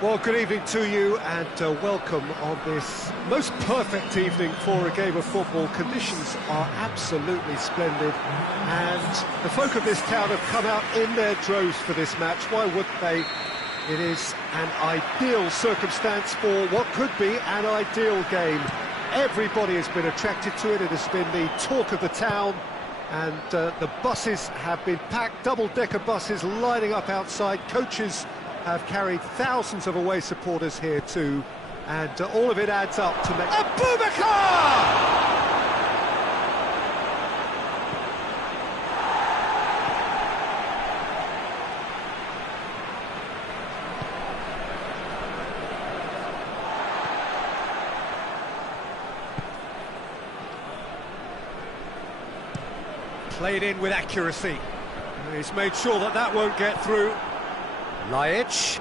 Well, good evening to you and welcome on this most perfect evening for a game of football. Conditions are absolutely splendid and the folk of this town have come out in their droves for this match. Why wouldn't they? It is an ideal circumstance for what could be an ideal game. Everybody has been attracted to it. It has been the talk of the town and the buses have been packed, double-decker buses lining up outside. Coaches have carried thousands of away supporters here too, and all of it adds up to make... Abubakar! Played in with accuracy. He's made sure that that won't get through. Lajic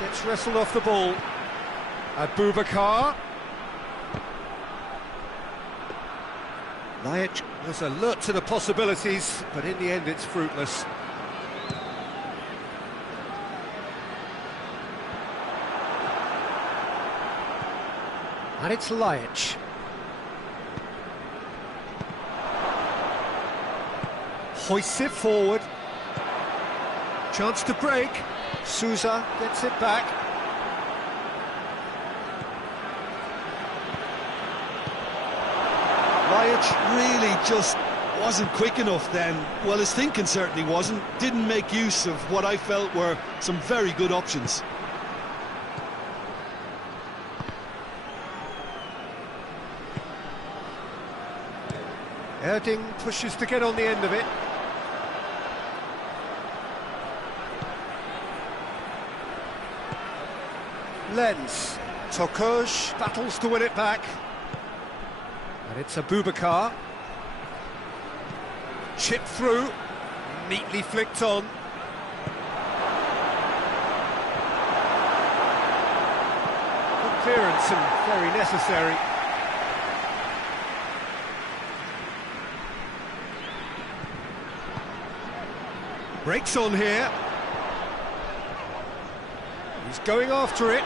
gets wrestled off the ball. Abubakar. Lajic was alert to the possibilities, but in the end it's fruitless. And it's Lajic. Hoists it forward. Chance to break. Sousa gets it back. Lajic really just wasn't quick enough then. Well, his thinking certainly wasn't. Didn't make use of what I felt were some very good options. Yerden pushes to get on the end of it. Lens. Tokuj battles to win it back. And it's Abubakar. Chip through. Neatly flicked on. Good clearance and very necessary. Breaks on here. He's going after it.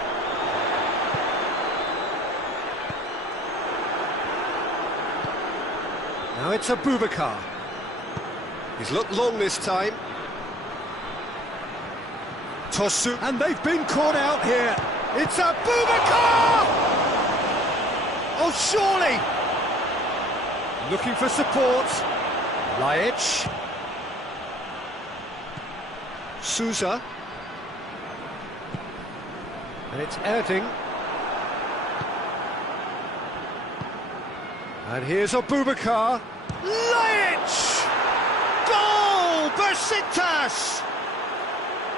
Now it's Abubakar. He's looked long this time. Tosu. And they've been caught out here. It's Abubakar! Oh, surely! Looking for support. Lajic. Sousa. And it's Yerden. And here's Abubakar. Lajic! Goal! Besiktas!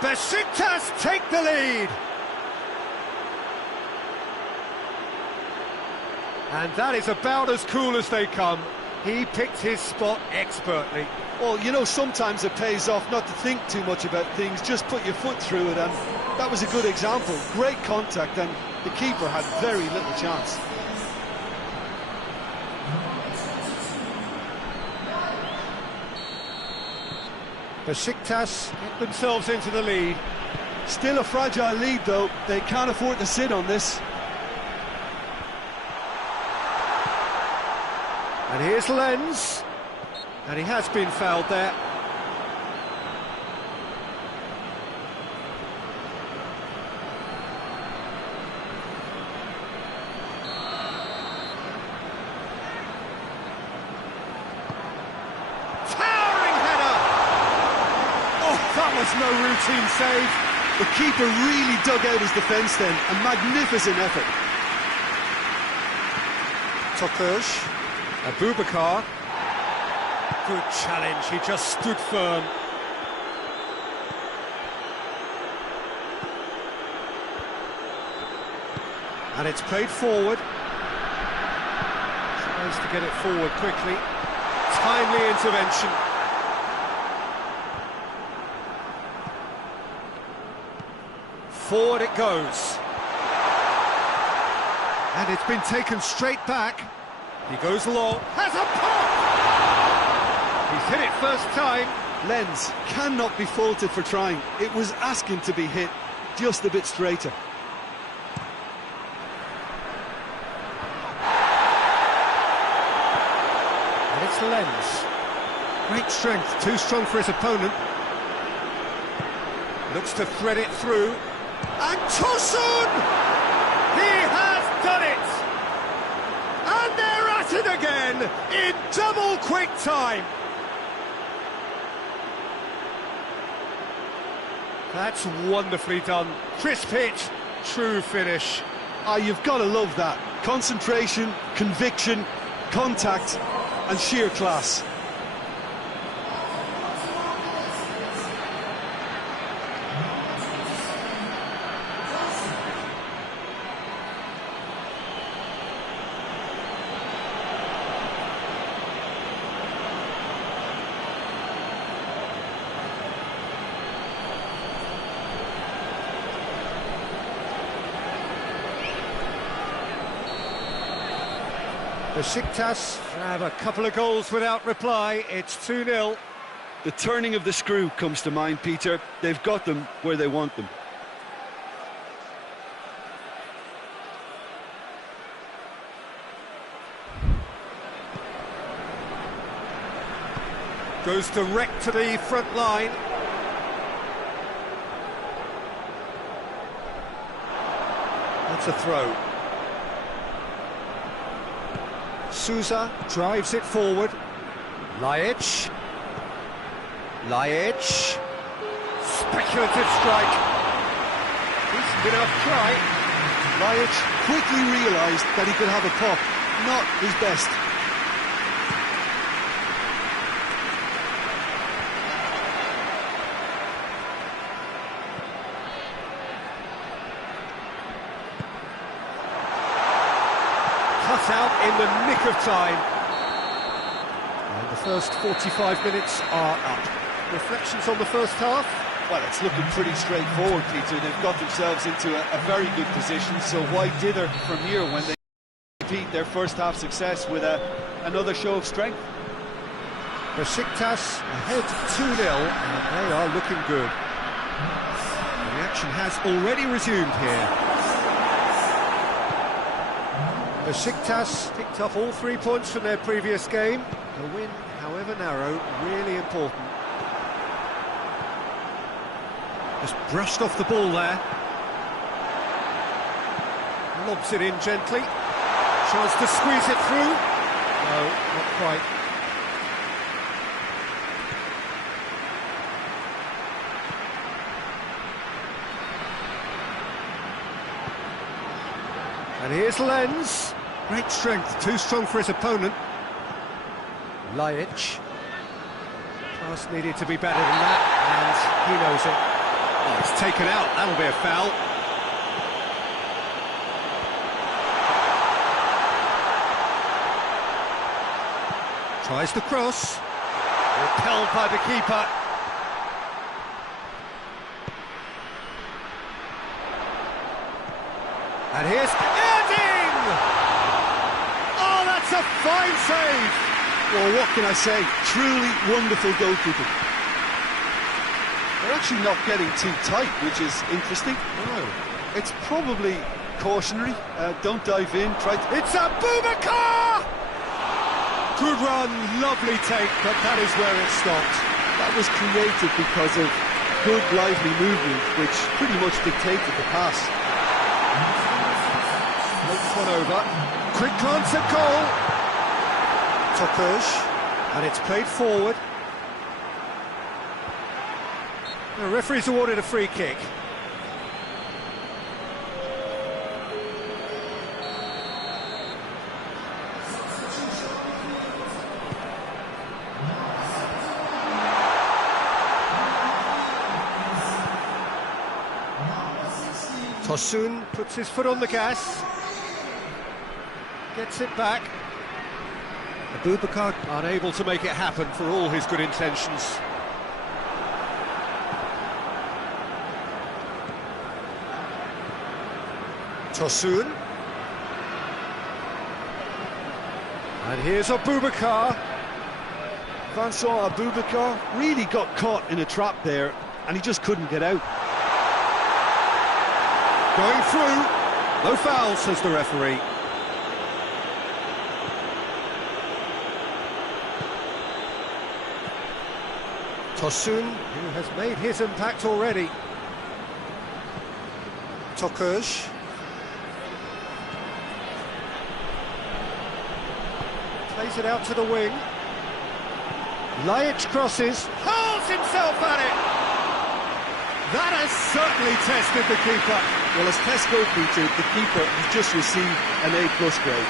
Besiktas take the lead! And that is about as cool as they come. He picked his spot expertly. Well, you know, sometimes it pays off not to think too much about things, just put your foot through it, and that was a good example. Great contact, and the keeper had very little chance. Besiktas get themselves into the lead. Still a fragile lead, though. They can't afford to sit on this. And here's Lens. And he has been fouled there. Towering header! Oh, that was no routine save. The keeper really dug out his defence then. A magnificent effort. Tokuj. Abubakar. Good challenge, he just stood firm. And it's played forward. Tries to get it forward quickly. Timely intervention. Forward it goes. And it's been taken straight back. He goes long. Has a pop! He's hit it first time. Lens cannot be faulted for trying. It was asking to be hit just a bit straighter. And it's Lens. Great strength, too strong for his opponent. Looks to thread it through. And Tosun! He has done it! And they're at it again in double quick time. That's wonderfully done. Crisp hit, true finish. Ah, you've got to love that. Concentration, conviction, contact, and sheer class. Besiktas have a couple of goals without reply. It's 2-0. The turning of the screw comes to mind, Peter. They've got them where they want them. Goes direct to the front line. That's a throw. Sousa drives it forward. Laic. Speculative strike. Decent enough try. Laic quickly realised that he could have a pop. Not his best. Cut out in the nick of time. And the first 45 minutes are up. Reflections on the first half? Well, it's looking pretty straightforward, Peter. They've got themselves into a very good position, so why dither from here when they repeat their first half success with another show of strength? Besiktas ahead 2-0, and they are looking good. The action has already resumed here. Besiktas picked up all 3 points from their previous game. A win, however narrow, really important. Just brushed off the ball there. Lobs it in gently. Tries to squeeze it through. No, not quite. And here's Lens. Great strength, too strong for his opponent. Laic. Pass needed to be better than that, and he knows it. Oh, it's taken out, that'll be a foul. Tries the cross. Repelled by the keeper. And here's Yerden! Oh, that's a fine save! Well, what can I say? Truly wonderful goalkeeping. They're actually not getting too tight, which is interesting. No. It's probably cautionary. Don't dive in. It's a Boubacar! Good run, lovely take, but that is where it stopped. That was created because of good, lively movement, which pretty much dictated the pass. Floats one over. Quick glance at goal. Tokush. And it's played forward. The referee's awarded a free kick. Tosun puts his foot on the gas. Gets it back. Boubacar unable to make it happen for all his good intentions. Tosun. And here's Boubacar. Vincent Aboubakar really got caught in a trap there, and he just couldn't get out. Going through. No foul, says the referee. Tosun, who has made his impact already. Tokuj. Plays it out to the wing. Lajic crosses, hurls himself at it! That has certainly tested the keeper. Well, as tests go, Peter, the keeper has just received an A+ grade.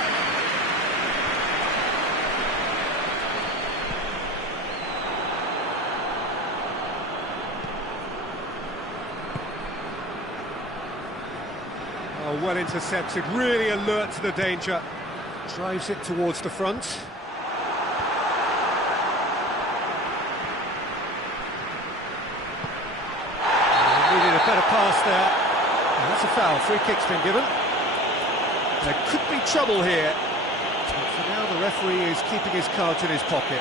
Oh, well intercepted, really alert to the danger. Drives it towards the front. Needed a better pass there. And that's a foul, free kick's been given. There could be trouble here. But for now the referee is keeping his cards in his pocket.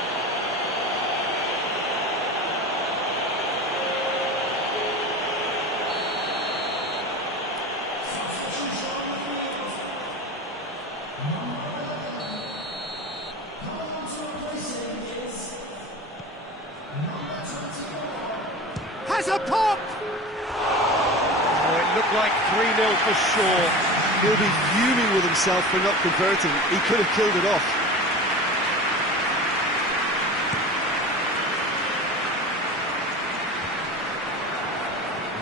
Has a pop! Oh, it looked like 3-0 for sure. He'll be fuming with himself for not converting. He could have killed it off.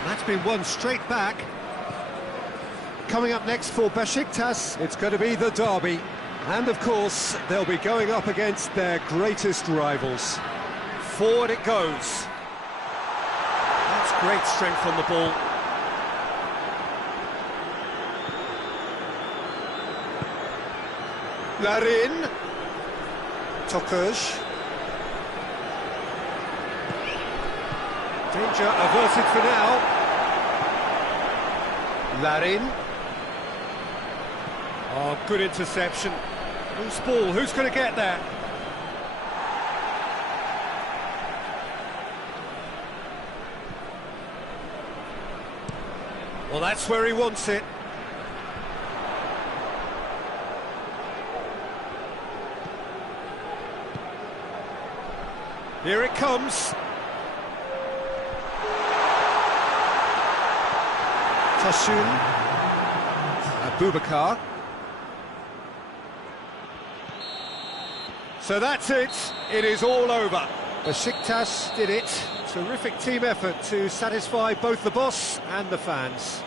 And that's been won straight back. Coming up next for Besiktas, it's going to be the derby. And of course, they'll be going up against their greatest rivals. Forward it goes. That's great strength on the ball. Larin. Tokuj. Danger averted for now. Larin. Oh, good interception. Loose ball, who's going to get there? Well, that's where he wants it. Here it comes. Tosun. Aboubakar. So that's it. It is all over. Besiktas did it. Terrific team effort to satisfy both the boss and the fans.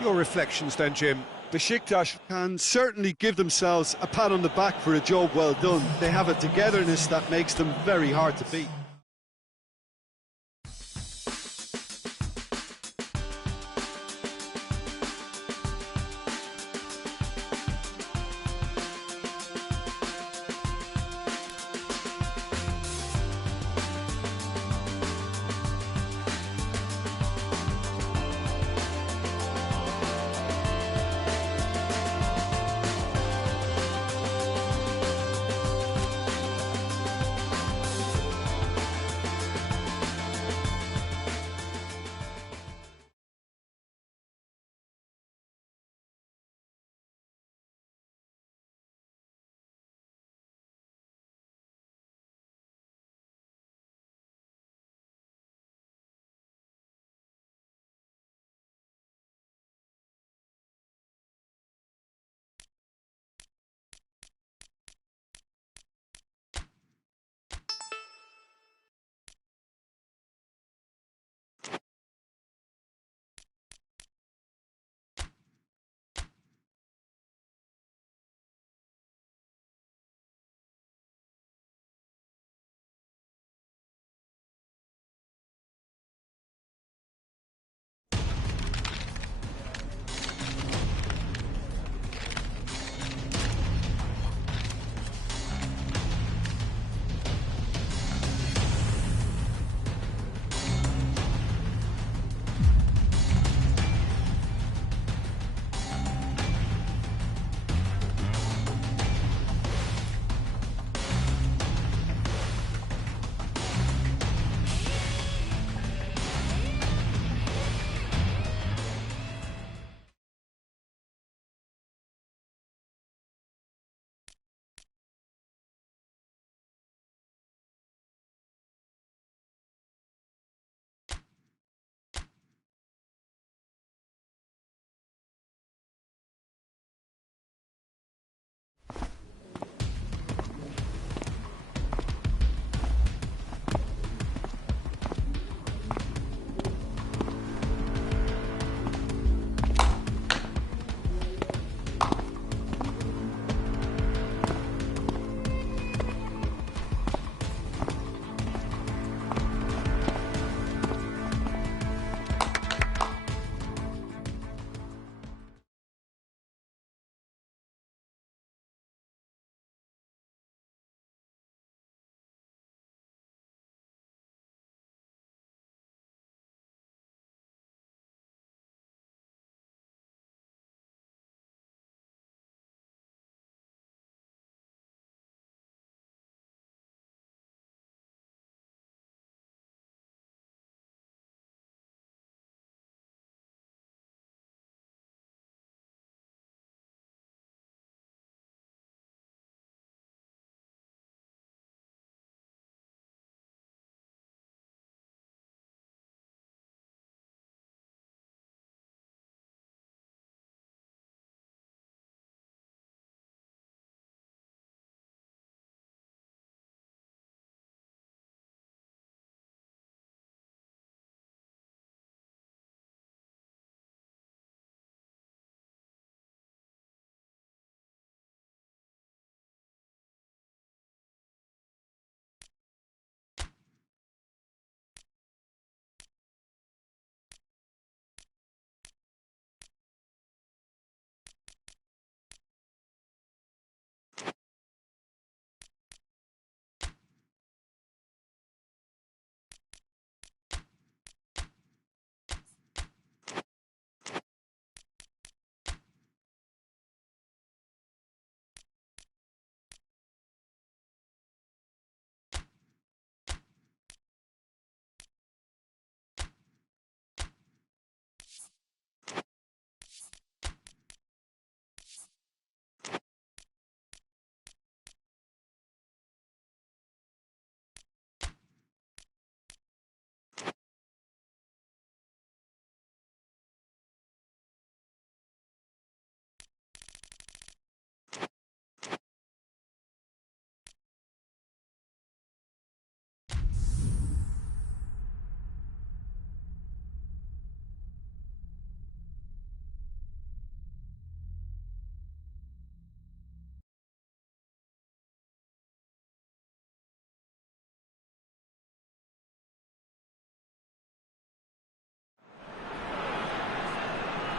Your reflections then, Jim? Besiktas can certainly give themselves a pat on the back for a job well done. They have a togetherness that makes them very hard to beat.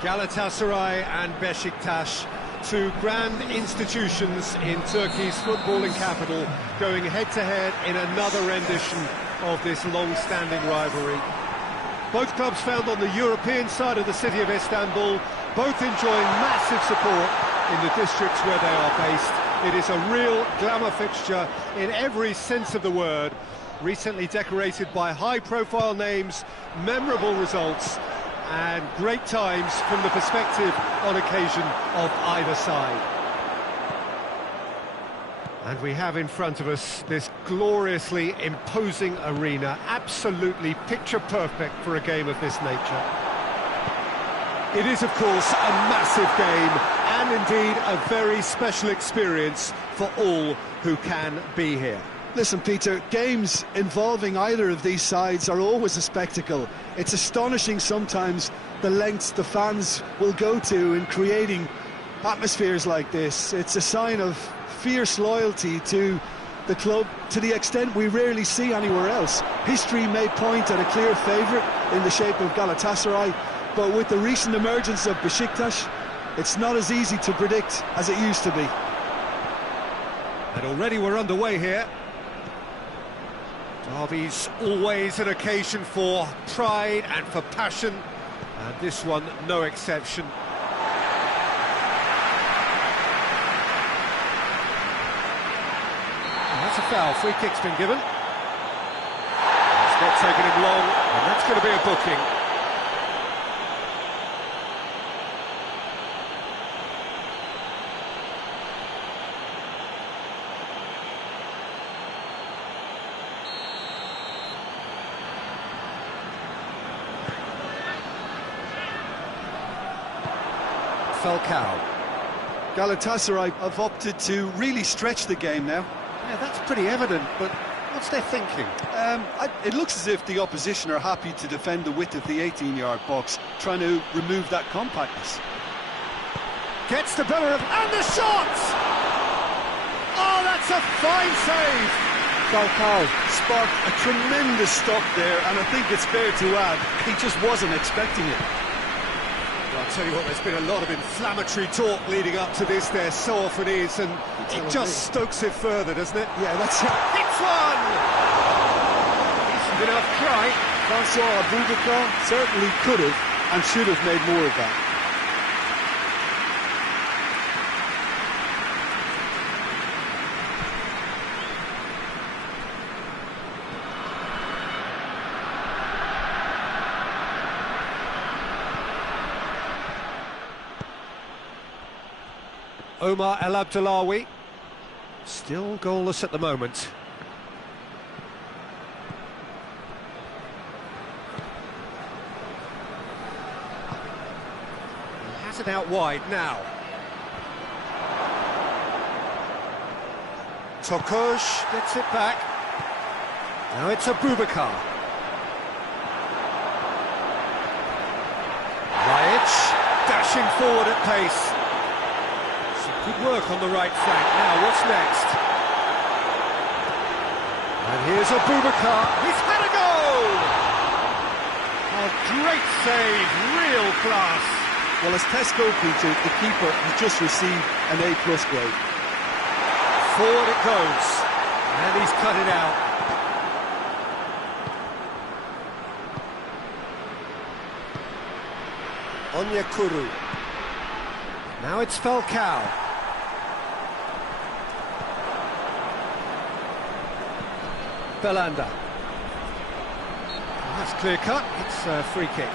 Galatasaray and Beşiktaş, two grand institutions in Turkey's footballing capital, going head-to-head in another rendition of this long-standing rivalry. Both clubs found on the European side of the city of Istanbul, both enjoying massive support in the districts where they are based. It is a real glamour fixture in every sense of the word, recently decorated by high-profile names, memorable results, and great times from the perspective on occasion of either side. And we have in front of us this gloriously imposing arena, absolutely picture-perfect for a game of this nature. It is, of course, a massive game, and indeed a very special experience for all who can be here. Listen, Peter, games involving either of these sides are always a spectacle. It's astonishing sometimes the lengths the fans will go to in creating atmospheres like this. It's a sign of fierce loyalty to the club to the extent we rarely see anywhere else. History may point at a clear favourite in the shape of Galatasaray, but with the recent emergence of Beşiktaş, it's not as easy to predict as it used to be. And already we're underway here. Derby's always an occasion for pride and for passion, and this one no exception. That's a foul, free kick's been given. It's not taken him long, and that's going to be a booking. Falcao. Galatasaray have opted to really stretch the game now. Yeah, that's pretty evident, but what's their thinking? It looks as if the opposition are happy to defend the width of the 18-yard box, trying to remove that compactness. Gets the better of... and the shot! Oh, that's a fine save! Falcao sparked a tremendous stop there, and I think it's fair to add, he just wasn't expecting it. Well, I'll tell you what, there's been a lot of inflammatory talk leading up to this, there so often is, and it just stokes it further, doesn't it? Yeah, that's it. Hits one! Decent enough try. Francois Abubakar certainly could have and should have made more of that. Omar El Abdullawi, still goalless at the moment. He has it out wide now. Tokosh gets it back. Now it's Abubakar. Rajic dashing forward at pace. Good work on the right flank. Now, what's next? And here's Abubakar. He's had a goal! A great save, real class. Well, as test goalkeeper, the keeper has just received an A+ grade. Forward it goes. And he's cut it out. Onyekuru. Now it's Falcao. Belanda. That's clear cut, it's a free kick.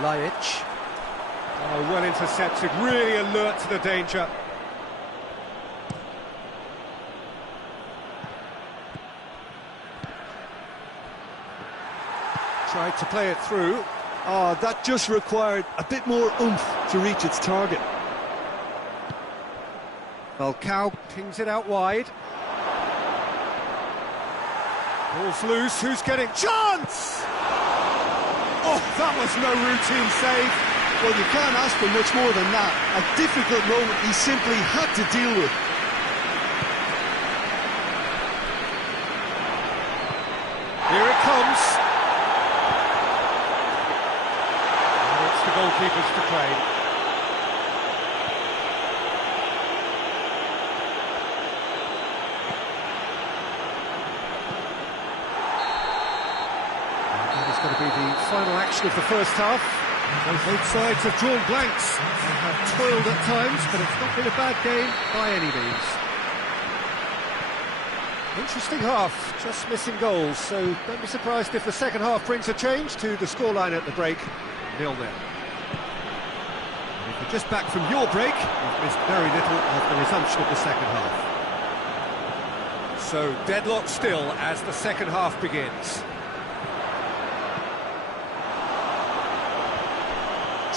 Rajic. Oh, well intercepted, really alert to the danger. Tried to play it through. Oh, that just required a bit more oomph to reach its target. Falcao pings it out wide. Ball's loose, who's getting... chance! Oh, that was no routine save. Well, you can't ask for much more than that. A difficult moment he simply had to deal with. Here it comes. And it's the goalkeepers to claim. And that is going to be the final action of the first half. Both sides have drawn blanks and have toiled at times, but it's not been a bad game by any means. Interesting half, just missing goals, so don't be surprised if the second half brings a change to the scoreline at the break, 0-0. If you're just back from your break, you've missed very little of the resumption of the second half. So, deadlock still as the second half begins.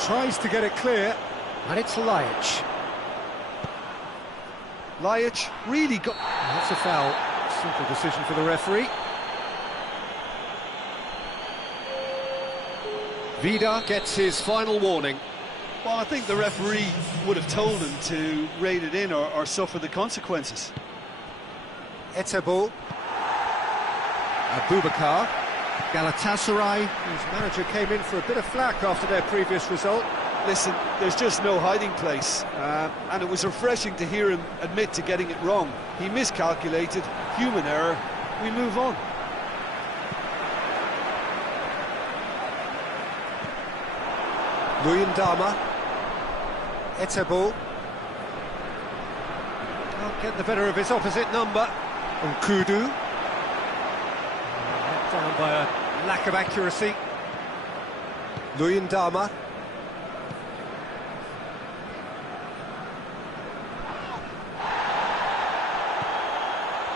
Tries to get it clear, and it's Lajic. Lajic really got... That's a foul. Simple decision for the referee. Vida gets his final warning. Well, I think the referee would have told him to rate it in or suffer the consequences. Etebo. Abubakar. Galatasaray, whose manager came in for a bit of flack after their previous result. Listen, there's just no hiding place, and it was refreshing to hear him admit to getting it wrong. He miscalculated, human error, we move on. Luyendama. Etebo. Can't get the better of his opposite number. Nkudu. Down by a lack of accuracy. Luyendama.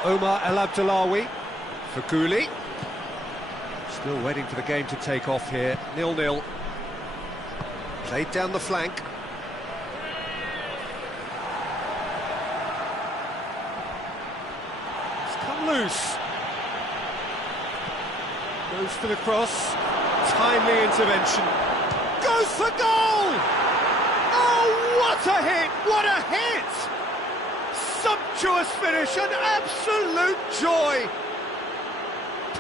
Omar El Abdullawi for Guli. Still waiting for the game to take off here. 0-0. Played down the flank. It's come loose. Goes for the cross. Timely intervention. Goes for goal! Oh, what a hit! What a hit! Sumptuous finish, an absolute joy!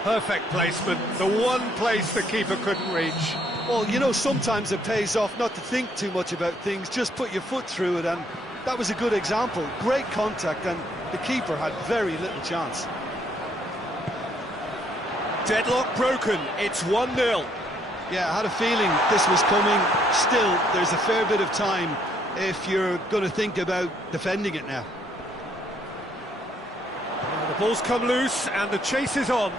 Perfect placement, the one place the keeper couldn't reach. Well, you know, sometimes it pays off not to think too much about things, just put your foot through it, and that was a good example. Great contact, and the keeper had very little chance. Deadlock broken, it's 1-0. Yeah, I had a feeling this was coming. Still, there's a fair bit of time if you're going to think about defending it now. The ball's come loose and the chase is on.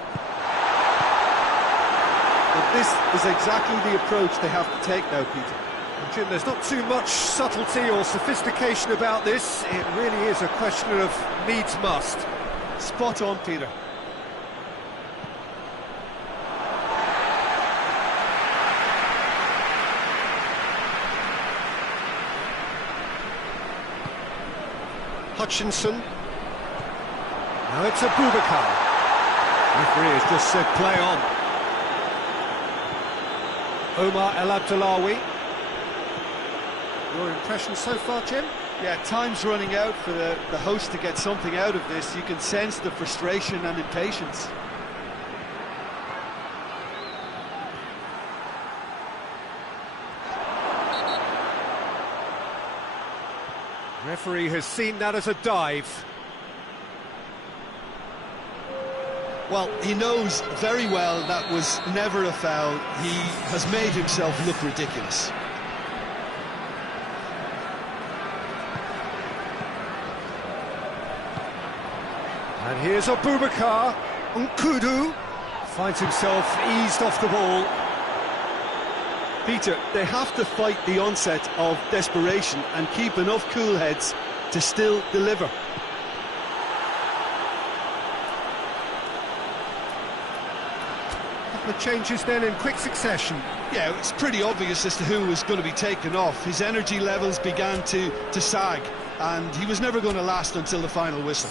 But this is exactly the approach they have to take now, Peter. And Jim, there's not too much subtlety or sophistication about this. It really is a question of needs must. Spot on, Peter. Hutchinson. Now it's Abubakar. Referee has just said play on. Omar El Abdullawi. Your impression so far, Jim? Yeah, time's running out for the host to get something out of this. You can sense the frustration and impatience. Referee has seen that as a dive. Well, he knows very well that was never a foul. He has made himself look ridiculous. And here's Abubakar. Nkudu finds himself eased off the ball. Peter, they have to fight the onset of desperation and keep enough cool heads to still deliver. Couple of changes then in quick succession. Yeah, it's pretty obvious as to who was going to be taken off. His energy levels began to sag, and he was never going to last until the final whistle.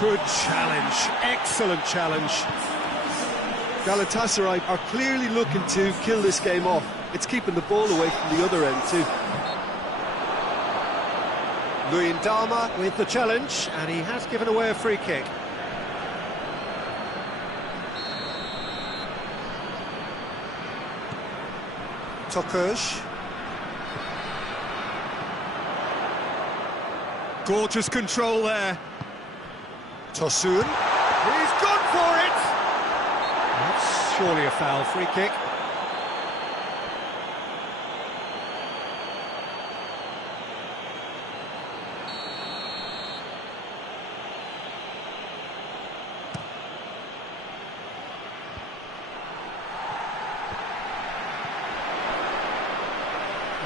Good challenge, excellent challenge. Galatasaray are clearly looking to kill this game off. It's keeping the ball away from the other end too. Luyendama with the challenge, and he has given away a free kick. Tokuş. Gorgeous control there. Tosun. He's gone for it! That's surely a foul free kick.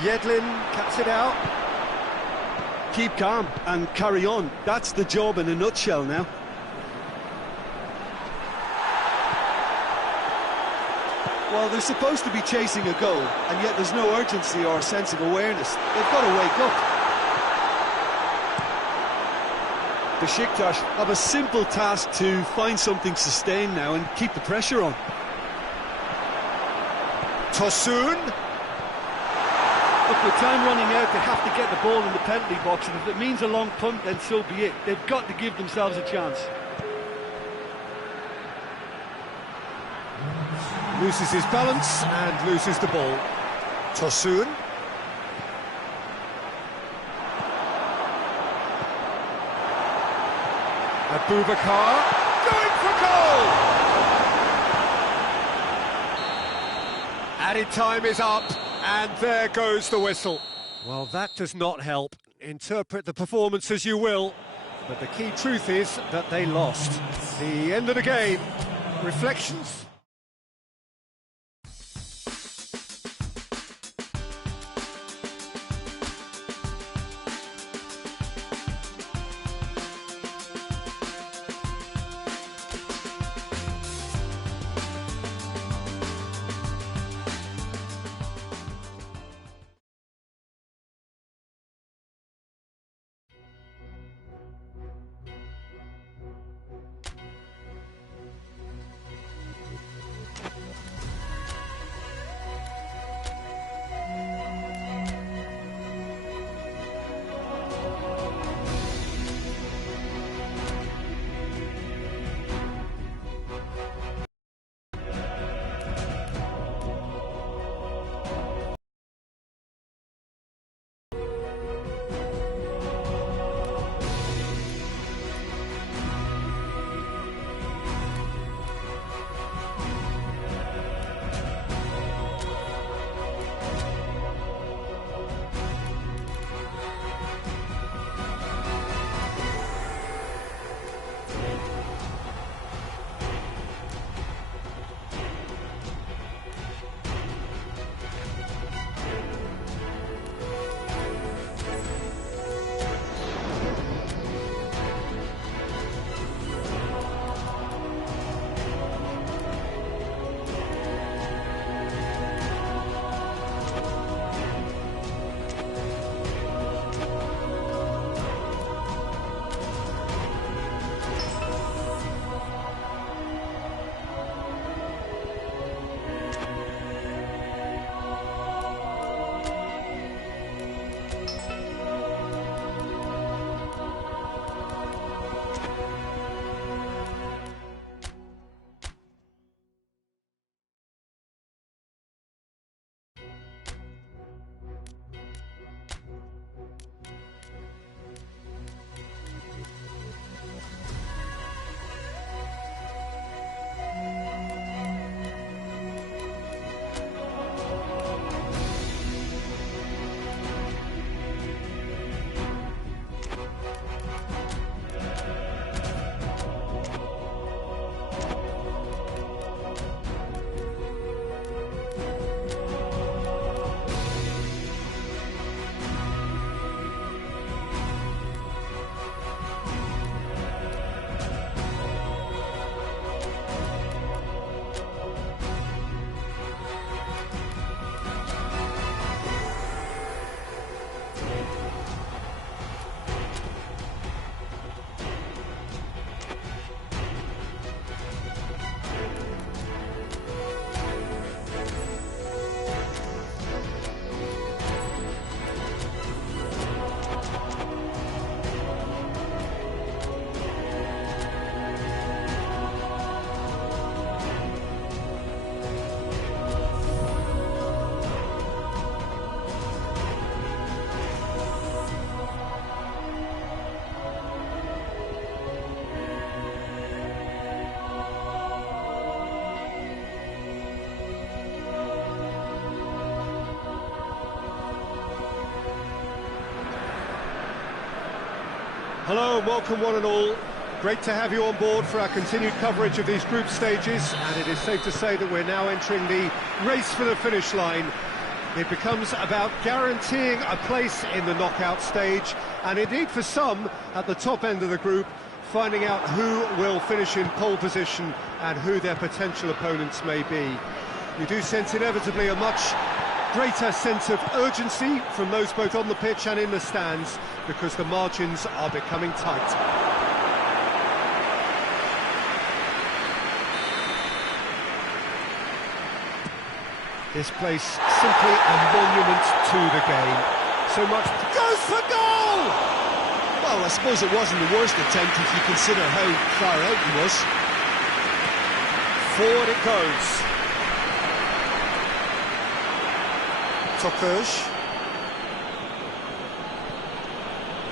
Yerden cuts it out. Keep calm and carry on. That's the job in a nutshell now. Well, they're supposed to be chasing a goal, and yet there's no urgency or sense of awareness. They've got to wake up. Besiktas have a simple task to find something sustained now and keep the pressure on. Tosun. Look, with time running out, they have to get the ball in the penalty box, and if it means a long punt, then so be it. They've got to give themselves a chance. Loses his balance and loses the ball. Tosun. Abubakar going for goal! Added time is up, and there goes the whistle. Well, that does not help. Interpret the performance as you will, but the key truth is that they lost. The end of the game. Reflections? Hello and welcome one and all. Great to have you on board for our continued coverage of these group stages, and it is safe to say that we're now entering the race for the finish line. It becomes about guaranteeing a place in the knockout stage, and indeed for some at the top end of the group, finding out who will finish in pole position and who their potential opponents may be. You do sense inevitably a much greater sense of urgency from those both on the pitch and in the stands, because the margins are becoming tight. This place simply a monument to the game. So much goes for goal! Well, I suppose it wasn't the worst attempt if you consider how far out he was. Forward it goes. Tokuj.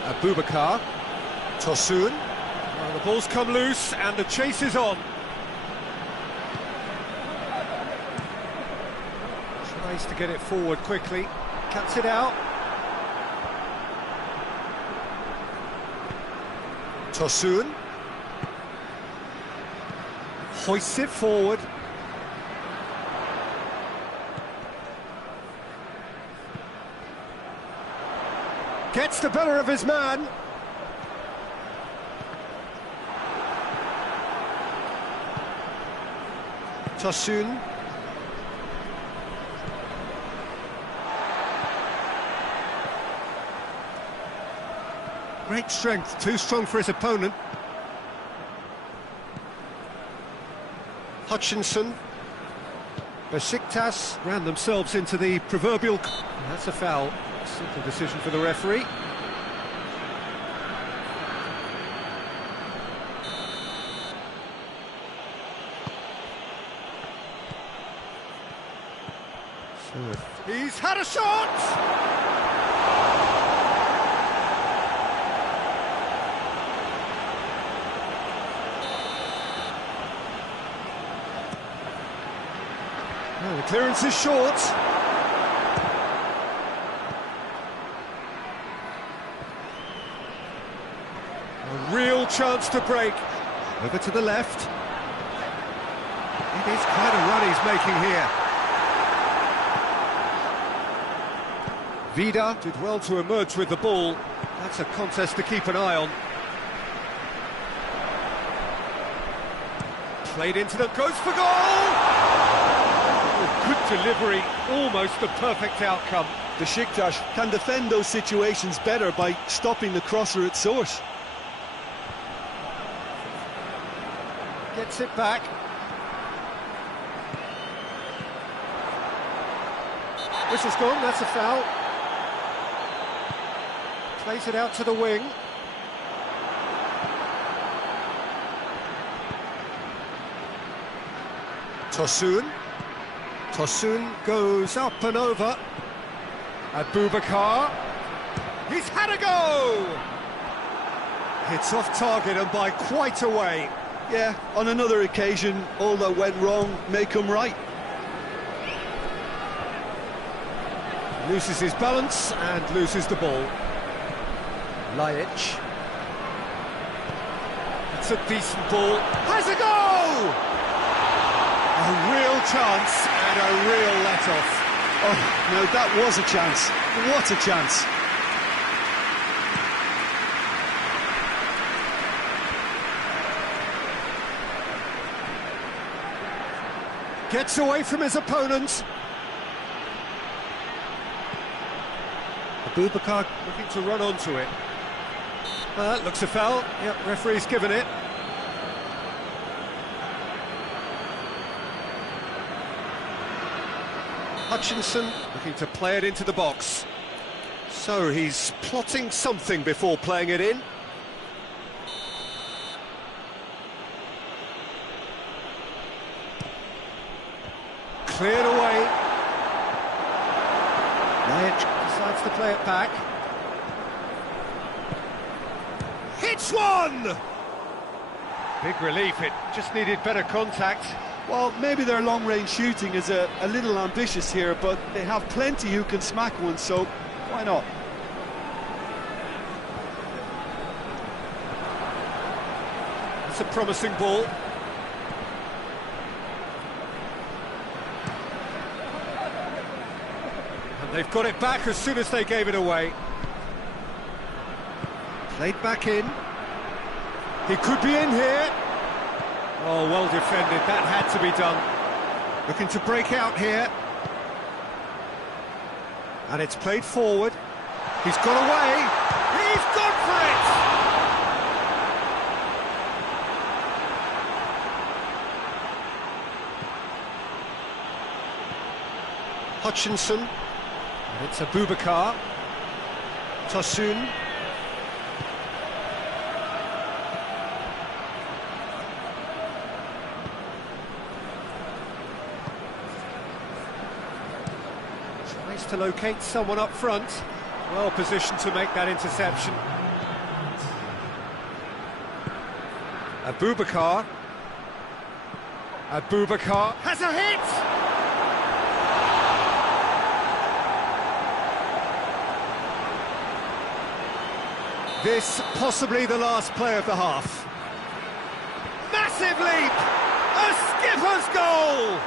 Abubakar. Tosun. Well, the ball's come loose and the chase is on. Tries to get it forward quickly. Cuts it out. Tosun. Hoists it forward. Gets the better of his man. Tosun. Great strength, too strong for his opponent. Hutchinson. Besiktas ran themselves into the proverbial... That's a foul. Simple decision for the referee. So he's had a shot! Well, the clearance is short. A real chance to break. Over to the left. It is quite a run he's making here. Vida did well to emerge with the ball. That's a contest to keep an eye on. Played into them, goes for goal! Good delivery, almost the perfect outcome. Besiktas can defend those situations better by stopping the crosser at source. Gets it back. Whistle's gone, that's a foul. Plays it out to the wing. Tosun. Tosun goes up and over. Abubakar. He's had a go! Hits off target and by quite a way. Yeah, on another occasion, all that went wrong may come right. Loses his balance and loses the ball. Lajic. It's a decent ball. Has a go! A real chance and a real let-off. Oh, no, that was a chance. What a chance. Gets away from his opponent. Abubakar looking to run onto it. That looks a foul. Yep, referee's given it. Hutchinson looking to play it into the box. So he's plotting something before playing it in. Cleared away. Lajic decides to play it back. Hits one! Big relief, it just needed better contact. Well, maybe their long-range shooting is a little ambitious here, but they have plenty who can smack one, so why not? That's a promising ball. And they've got it back as soon as they gave it away. Played back in. He could be in here. Oh, well defended. That had to be done. Looking to break out here. And it's played forward. He's got away. He's gone for it! Hutchinson. And it's Abubakar. Tosun. Tries to locate someone up front. Well positioned to make that interception. Abubakar. Abubakar has a hit! This possibly the last play of the half. Massive leap! A skipper's goal!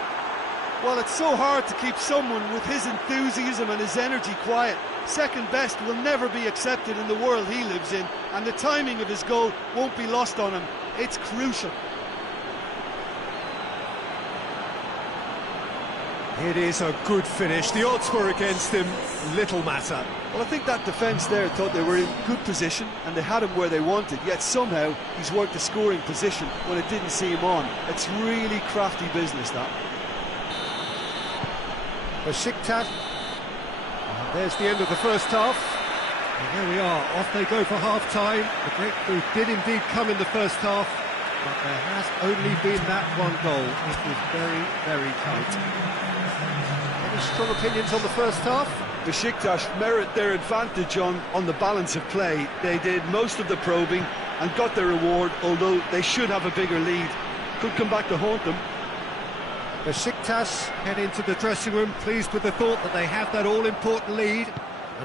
Well, it's so hard to keep someone with his enthusiasm and his energy quiet. Second best will never be accepted in the world he lives in, and the timing of his goal won't be lost on him. It's crucial. It is a good finish. The odds were against him. Little matter. Well, I think that defence there thought they were in good position and they had him where they wanted, yet somehow he's worked a scoring position when it didn't see him on. It's really crafty business, that. Besiktas. There's the end of the first half. And there we are, off they go for half-time. The breakthrough did indeed come in the first half, but there has only been that one goal. It was very, very tight. Any strong opinions on the first half? Besiktas merit their advantage on the balance of play. They did most of the probing and got their reward, although they should have a bigger lead. Could come back to haunt them. Besiktas head into the dressing room, pleased with the thought that they have that all-important lead.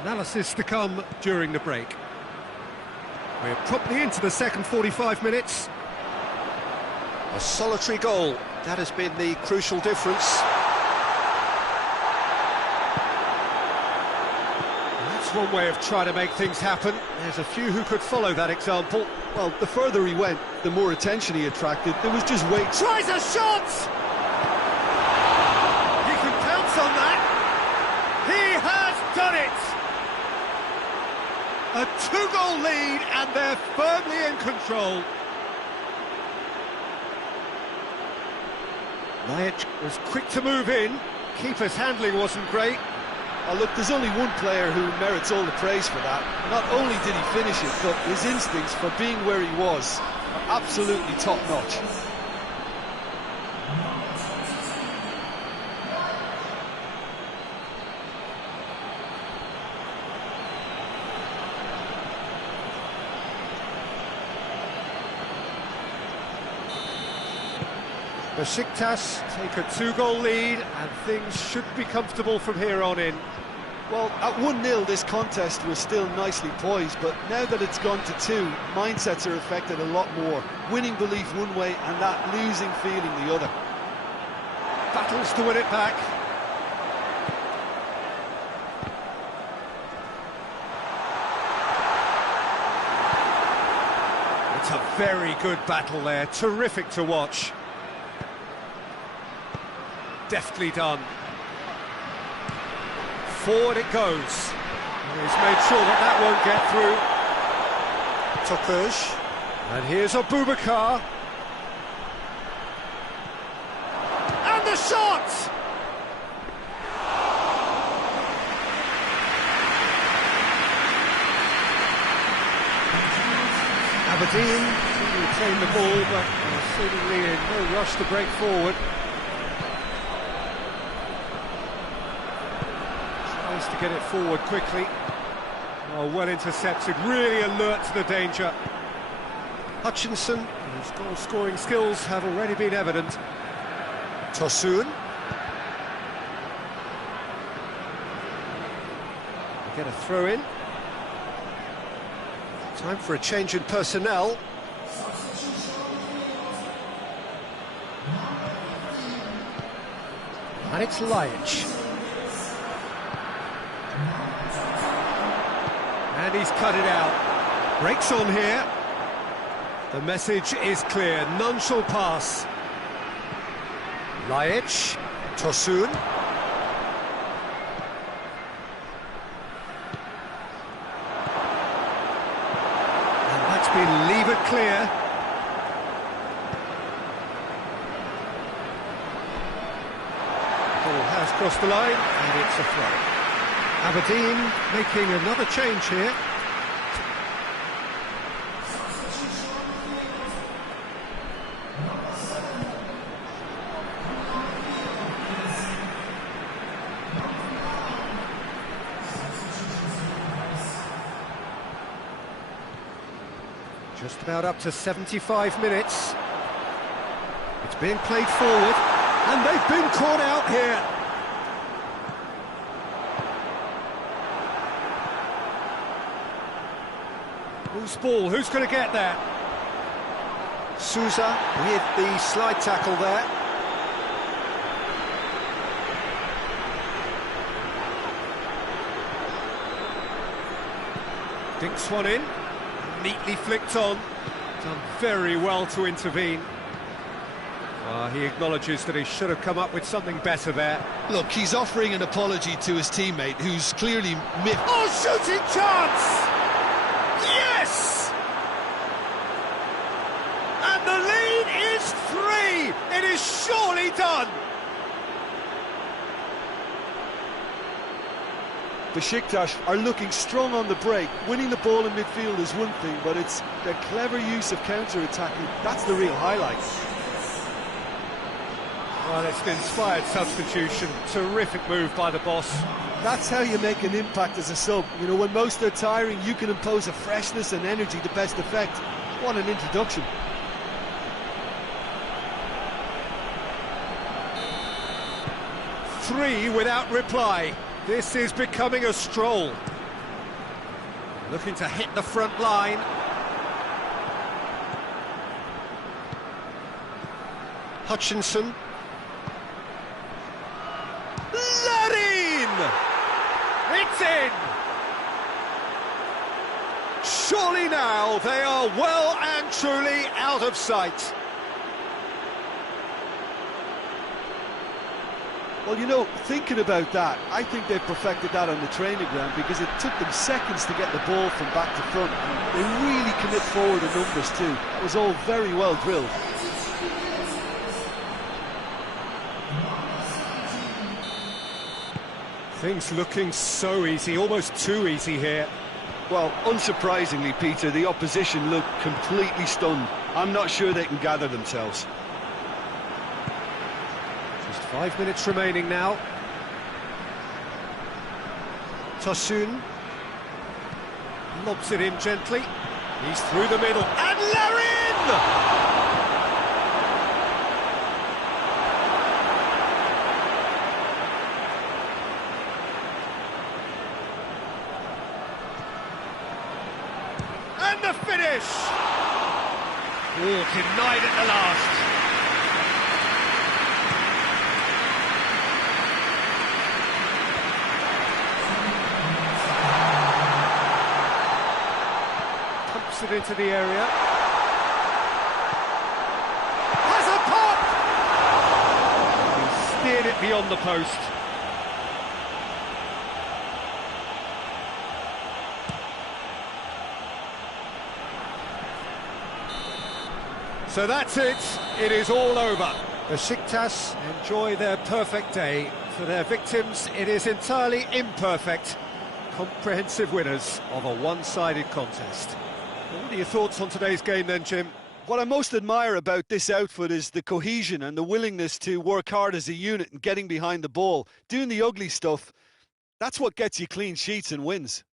Analysis to come during the break. We're promptly into the second 45 minutes. A solitary goal, that has been the crucial difference. That's one way of trying to make things happen. There's a few who could follow that example. Well, the further he went, the more attention he attracted. There was just wait. Tries a shot! On that, he has done it! A two-goal lead and they're firmly in control. Lajic was quick to move in. Keeper's handling wasn't great. Oh, look, there's only one player who merits all the praise for that. Not only did he finish it, but his instincts for being where he was are absolutely top-notch. Besiktas take a two-goal lead and things should be comfortable from here on in. Well, at 1-0 this contest was still nicely poised, but now that it's gone to 2, mindsets are affected a lot more. Winning belief one way and that losing feeling the other. Battles to win it back. It's a very good battle there, terrific to watch. Deftly done. Forward it goes. He's made sure that that won't get through. Tokush. And here's Abubakar. And the shot! Aberdeen retain the ball, but are seemingly in no rush to break forward. To get it forward quickly. Oh, well intercepted, really alert to the danger. Hutchinson, whose goal-scoring skills have already been evident. Tosun. Get a throw in. Time for a change in personnel. And it's Laic. And he's cut it out. Breaks on here. The message is clear. None shall pass. Laic. Tosun. And that's been levered clear. Ball has crossed the line, and it's a throw. Aberdeen making another change here. Just about up to 75 minutes. It's being played forward, and they've been caught out here. Loose ball, who's going to get that? Sousa with the slide tackle there. Dinks one in, neatly flicked on. Done very well to intervene. He acknowledges that he should have come up with something better there. Look, he's offering an apology to his teammate, who's clearly miffed. Oh, shooting chance! Yes! And the lead is 3! It is surely done! Besiktas are looking strong on the break. Winning the ball in midfield is one thing, but it's their clever use of counter-attacking. That's the real highlight. Well, it's an inspired substitution. Terrific move by the boss. That's how you make an impact as a sub. You know, when most are tiring, you can impose a freshness and energy to best effect. What an introduction. Three without reply. This is becoming a stroll. Looking to hit the front line. Hutchinson. It's in! Surely now they are well and truly out of sight. Well, you know, thinking about that, I think they perfected that on the training ground because it took them seconds to get the ball from back to front. They really commit forward in numbers too. That was all very well drilled. Things looking so easy, almost too easy here. Well, unsurprisingly, Peter, the opposition look completely stunned. I'm not sure they can gather themselves. Just 5 minutes remaining now. Tosun lobs it in gently. He's through the middle, and Larin! And the finish! Oh, denied at the last. Pumps it into the area. Has a pop! He steered it beyond the post. So that's it, it is all over. Besiktas enjoy their perfect day. For their victims, it is entirely imperfect. Comprehensive winners of a one-sided contest. What are your thoughts on today's game then, Jim? What I most admire about this outfit is the cohesion and the willingness to work hard as a unit and getting behind the ball. Doing the ugly stuff, that's what gets you clean sheets and wins.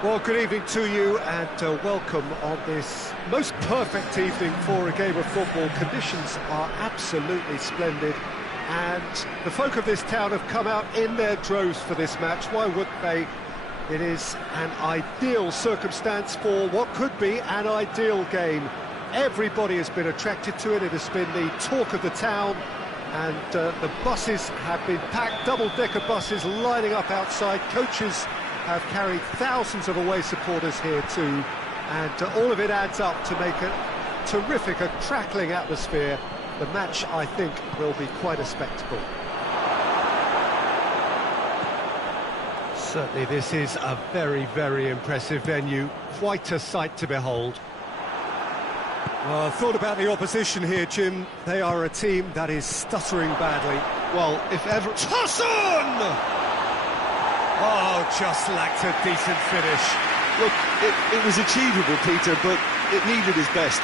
Well, good evening to you and welcome on this most perfect evening for a game of football. Conditions are absolutely splendid and the folk of this town have come out in their droves for this match. Why wouldn't they? It is an ideal circumstance for what could be an ideal game. Everybody has been attracted to it. It has been the talk of the town and the buses have been packed, double-decker buses lining up outside. Coaches have carried thousands of away supporters here too, and all of it adds up to make a terrific, a crackling atmosphere. The match, I think, will be quite a spectacle. Certainly this is a very, very impressive venue, quite a sight to behold. Well, I thought about the opposition here, Jim. They are a team that is stuttering badly. Well, if ever... Tosun! Oh, just lacked a decent finish. Look, it was achievable, Peter, but it needed his best.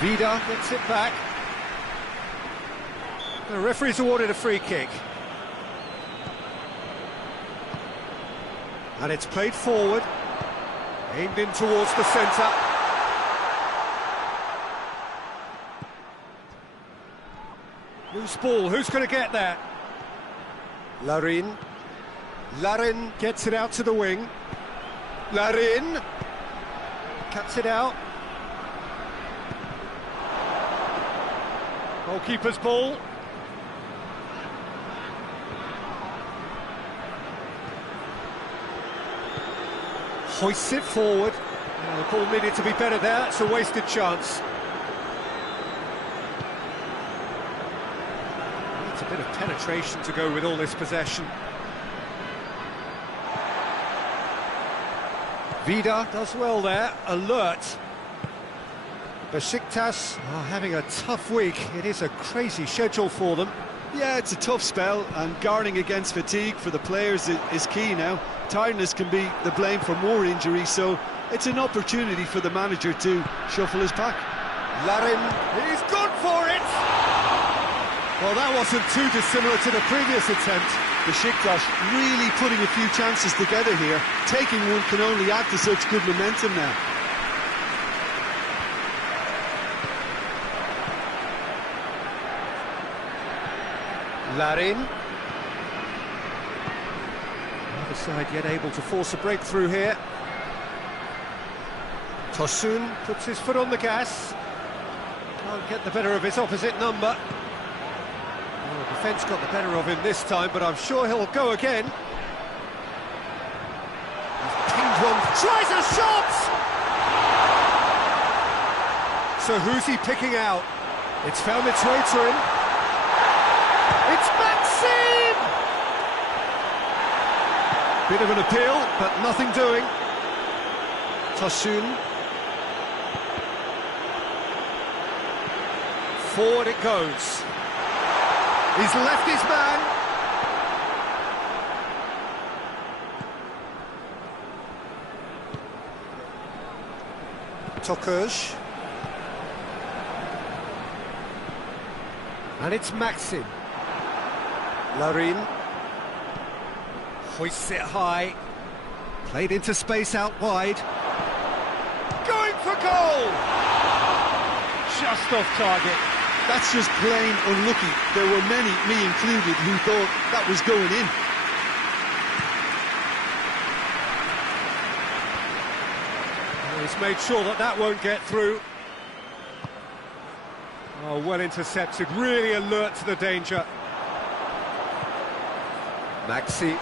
Vida gets it back. The referee's awarded a free kick. And it's played forward. Aimed in towards the centre. Loose ball, who's going to get that? Larin gets it out to the wing. Larin cuts it out. Goalkeeper's ball. Hoists it forward. The ball needed to be better there, it's a wasted chance. Needs a bit of penetration to go with all this possession. Vida does well there, alert. Besiktas are having a tough week. It is a crazy schedule for them. Yeah, it's a tough spell, and guarding against fatigue for the players is key now. Tiredness can be the blame for more injuries, so it's an opportunity for the manager to shuffle his pack. Larin, he's gone for it! Well, that wasn't too dissimilar to the previous attempt. Besiktas really putting a few chances together here. Taking one can only add to such good momentum now. Larin. Neither side yet able to force a breakthrough here. Tosun puts his foot on the gas. Can't get the better of his opposite number. Well, the defence got the better of him this time, but I'm sure he'll go again. He's pinged one, tries a shot! So who's he picking out? It's found its way to him. It's Maxim! Bit of an appeal, but nothing doing. Tosun. Forward it goes. He's left his man. Tokuj. And it's Maxim. Larin hoists it high, played into space out wide, going for goal! Just off target. That's just plain unlucky. There were many, me included, who thought that was going in. He's made sure that that won't get through. Oh, well intercepted, really alert to the danger. Maxim!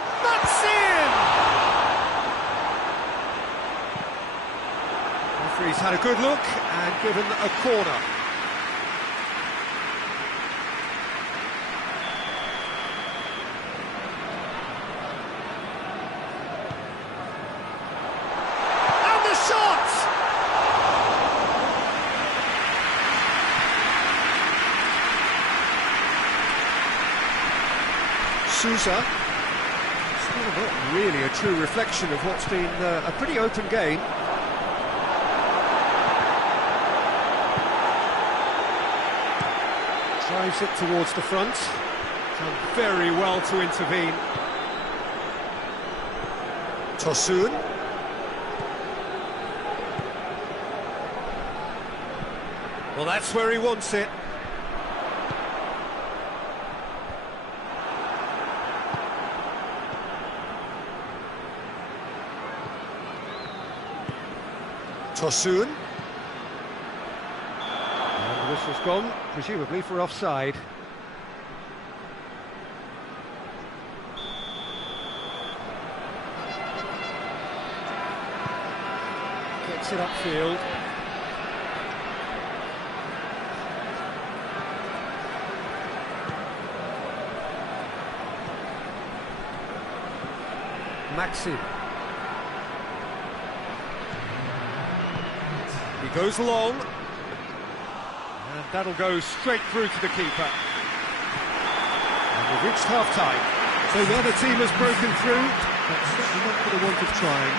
Referee's had a good look and given a corner. And the shot! Sousa. Not really a true reflection of what's been a pretty open game. Drives it towards the front. Done very well to intervene. Tosun. Well, that's where he wants it. Tosun. And the whistle's gone, presumably for offside. Gets it upfield. Maxi. He goes long, and that'll go straight through to the keeper. And we've reached half-time. So the other team has broken through, but certainly not for the want of trying.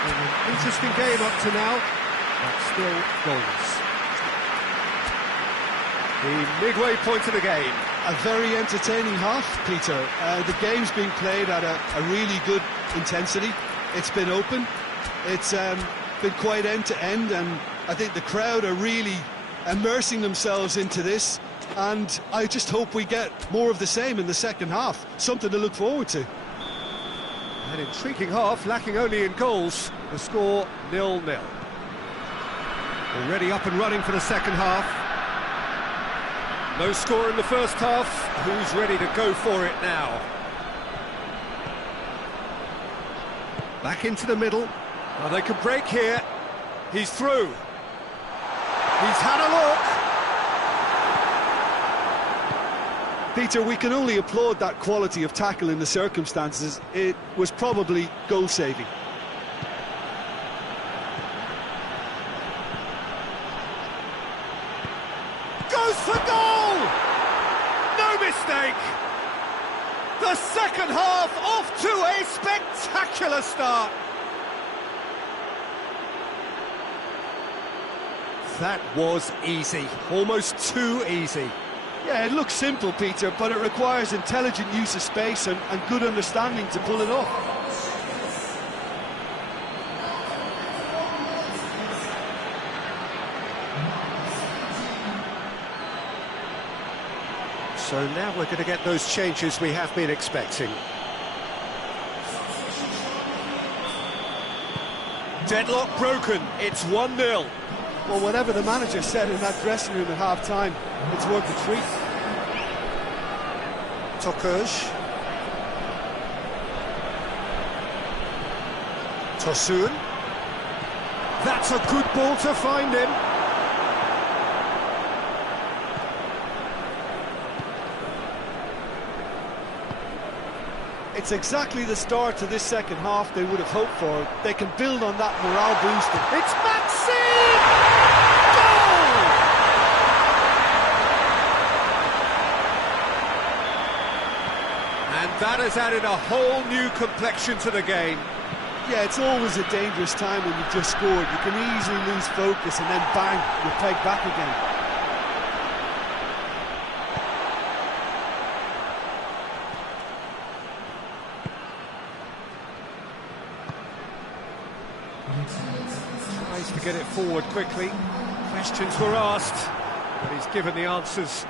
And an interesting game up to now, but still goalless. The midway point of the game. A very entertaining half, Peter. The game's been played at a really good intensity. It's been open. It's been quite end-to-end, and I think the crowd are really immersing themselves into this, and I just hope we get more of the same in the second half. Something to look forward to. An intriguing half, lacking only in goals. The score 0-0. Already up and running for the second half. No score in the first half. Who's ready to go for it now? Back into the middle. Well, they could break here. He's through. He's had a look. Peter, we can only applaud that quality of tackle in the circumstances. It was probably goal-saving. Goes for goal! No mistake! The second half off to a spectacular start. That was easy, almost too easy. Yeah, it looks simple, Peter, but it requires intelligent use of space and good understanding to pull it off. So now we're going to get those changes we have been expecting. Deadlock broken, it's 1-0. Well, whatever the manager said in that dressing room at half-time, it's worth a treat. Tokuj. Tosun. That's a good ball to find him. It's exactly the start to this second half they would have hoped for. They can build on that morale booster. It's Maxi! Goal! And that has added a whole new complexion to the game. Yeah, it's always a dangerous time when you've just scored. You can easily lose focus and then bang, you're pegged back again. Tries to get it forward quickly. Questions were asked, but he's given the answers.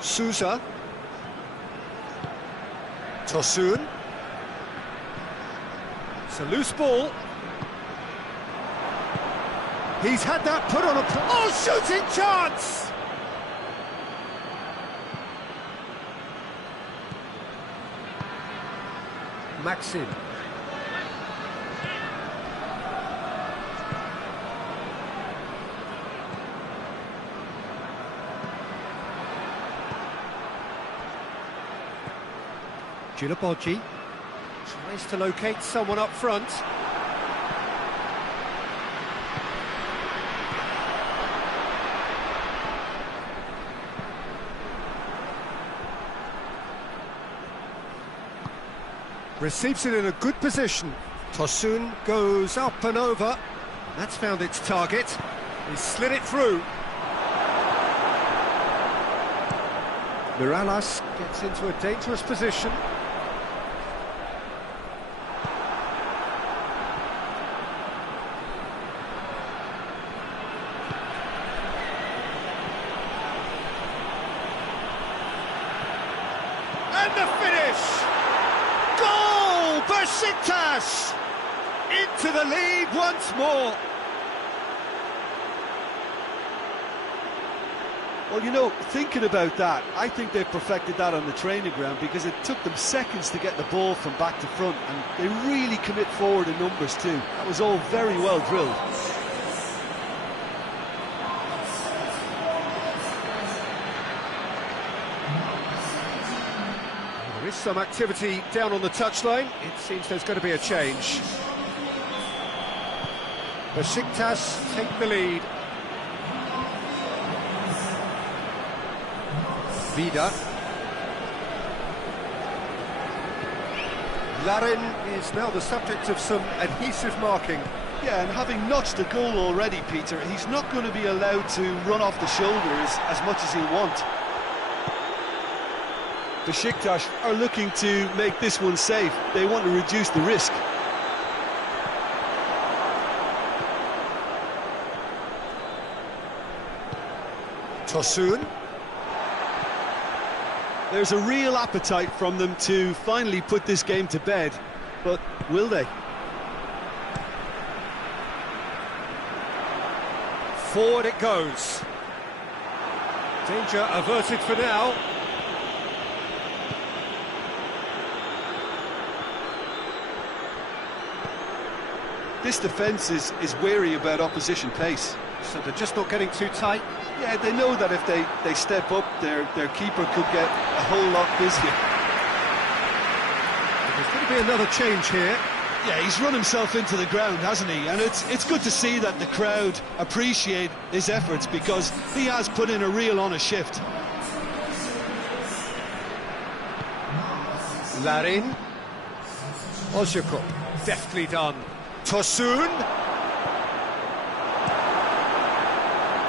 Sousa. Tosun. It's a loose ball. He's had that put on a... Oh, shooting chance! Maxim. Gilabogi tries to locate someone up front. Receives it in a good position. Tosun goes up and over. That's found its target. He slid it through. Miralas gets into a dangerous position. And the finish! Goal! Besiktas! Into the lead once more. Well, you know, thinking about that, I think they've perfected that on the training ground because it took them seconds to get the ball from back to front, and they really commit forward in numbers too. That was all very well drilled. There is some activity down on the touchline. It seems there's going to be a change. Besiktas take the lead. Vida. Larin is now the subject of some adhesive marking. Yeah, and having notched a goal already, Peter, he's not going to be allowed to run off the shoulders as much as he'll want. Besiktas are looking to make this one safe. They want to reduce the risk. Tosun. There's a real appetite from them to finally put this game to bed, but will they? Forward it goes. Danger averted for now. This defence is wary about opposition pace. So they're just not getting too tight. Yeah, they know that if they step up, their keeper could get a whole lot busier. There's going to be another change here. Yeah, he's run himself into the ground, hasn't he? And it's good to see that the crowd appreciate his efforts because he has put in a real honest shift. Larin. Ozyakup. Deftly done. Tosun.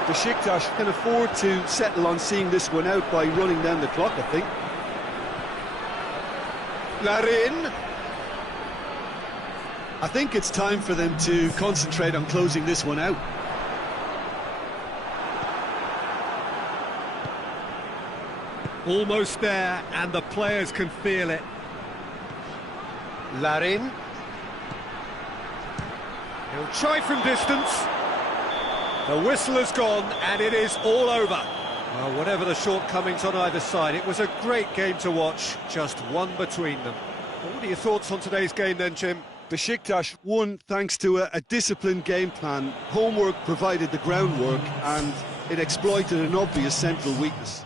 Besiktas can afford to settle on seeing this one out by running down the clock, I think. Larin. I think it's time for them to concentrate on closing this one out. Almost there, and the players can feel it. Larin. He'll try from distance. The whistle has gone, and it is all over. Well, whatever the shortcomings on either side, it was a great game to watch, just one between them. Well, what are your thoughts on today's game then, Jim? Besiktas won thanks to a disciplined game plan. Homework provided the groundwork, and it exploited an obvious central weakness.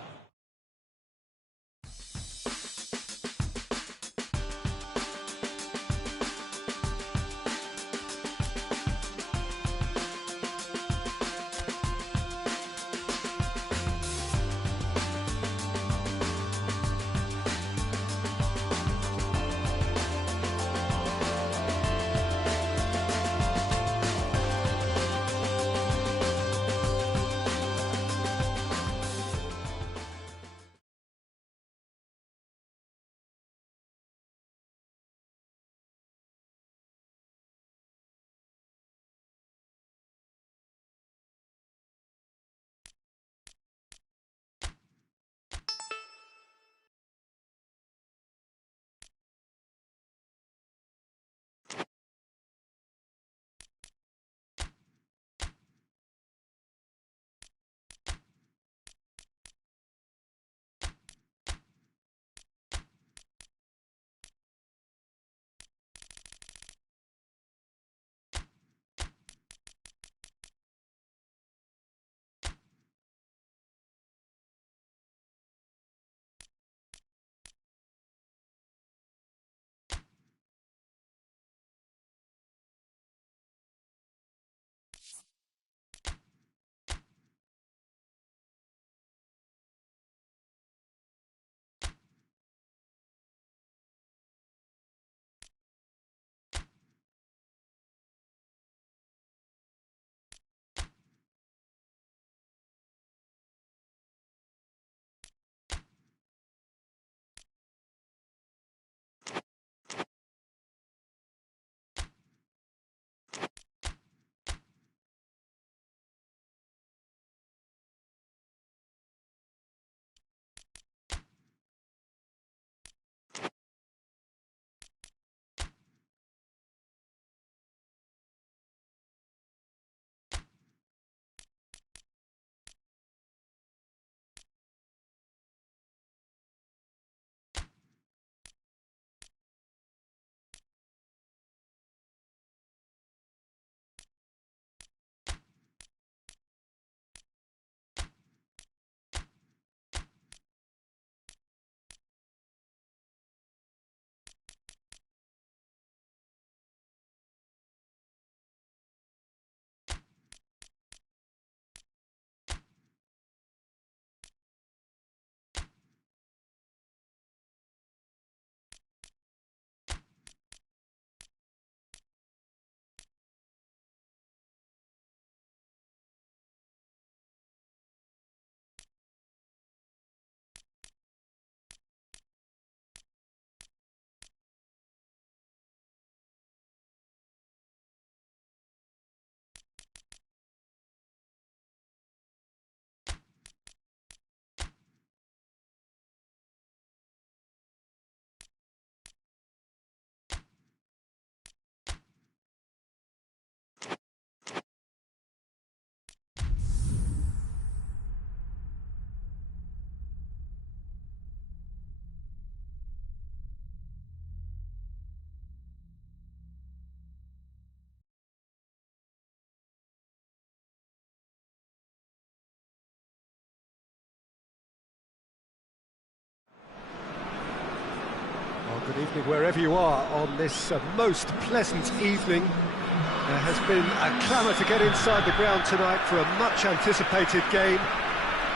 Wherever you are on this most pleasant evening, there has been a clamour to get inside the ground tonight for a much-anticipated game.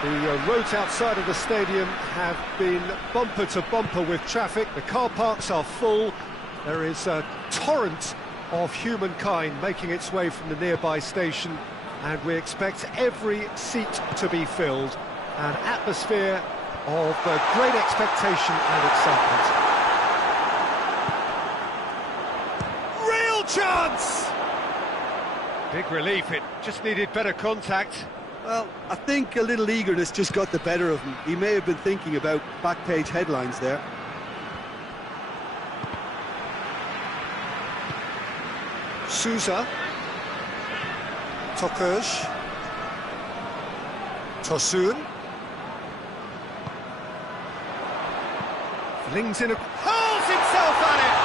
The roads outside of the stadium have been bumper to bumper with traffic. The car parks are full. There is a torrent of humankind making its way from the nearby station, and we expect every seat to be filled. An atmosphere of great expectation and excitement. Real chance! Big relief, it just needed better contact. Well, I think a little eagerness just got the better of him. He may have been thinking about back-page headlines there. Souza. Tokuş. Tosun. Flings in hurls himself at it!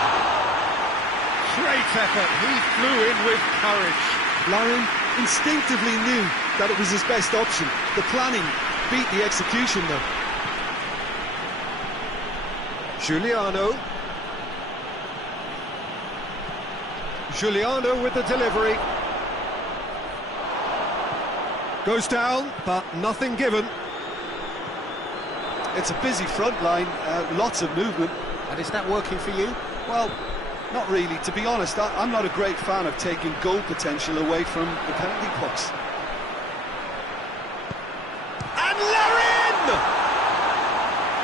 Great effort, he flew in with courage. Larin instinctively knew that it was his best option. The planning beat the execution though. Giuliano with the delivery. Goes down, but nothing given. It's a busy front line, lots of movement. And is that working for you? Well, not really. To be honest, I'm not a great fan of taking goal potential away from the penalty box. And Larin!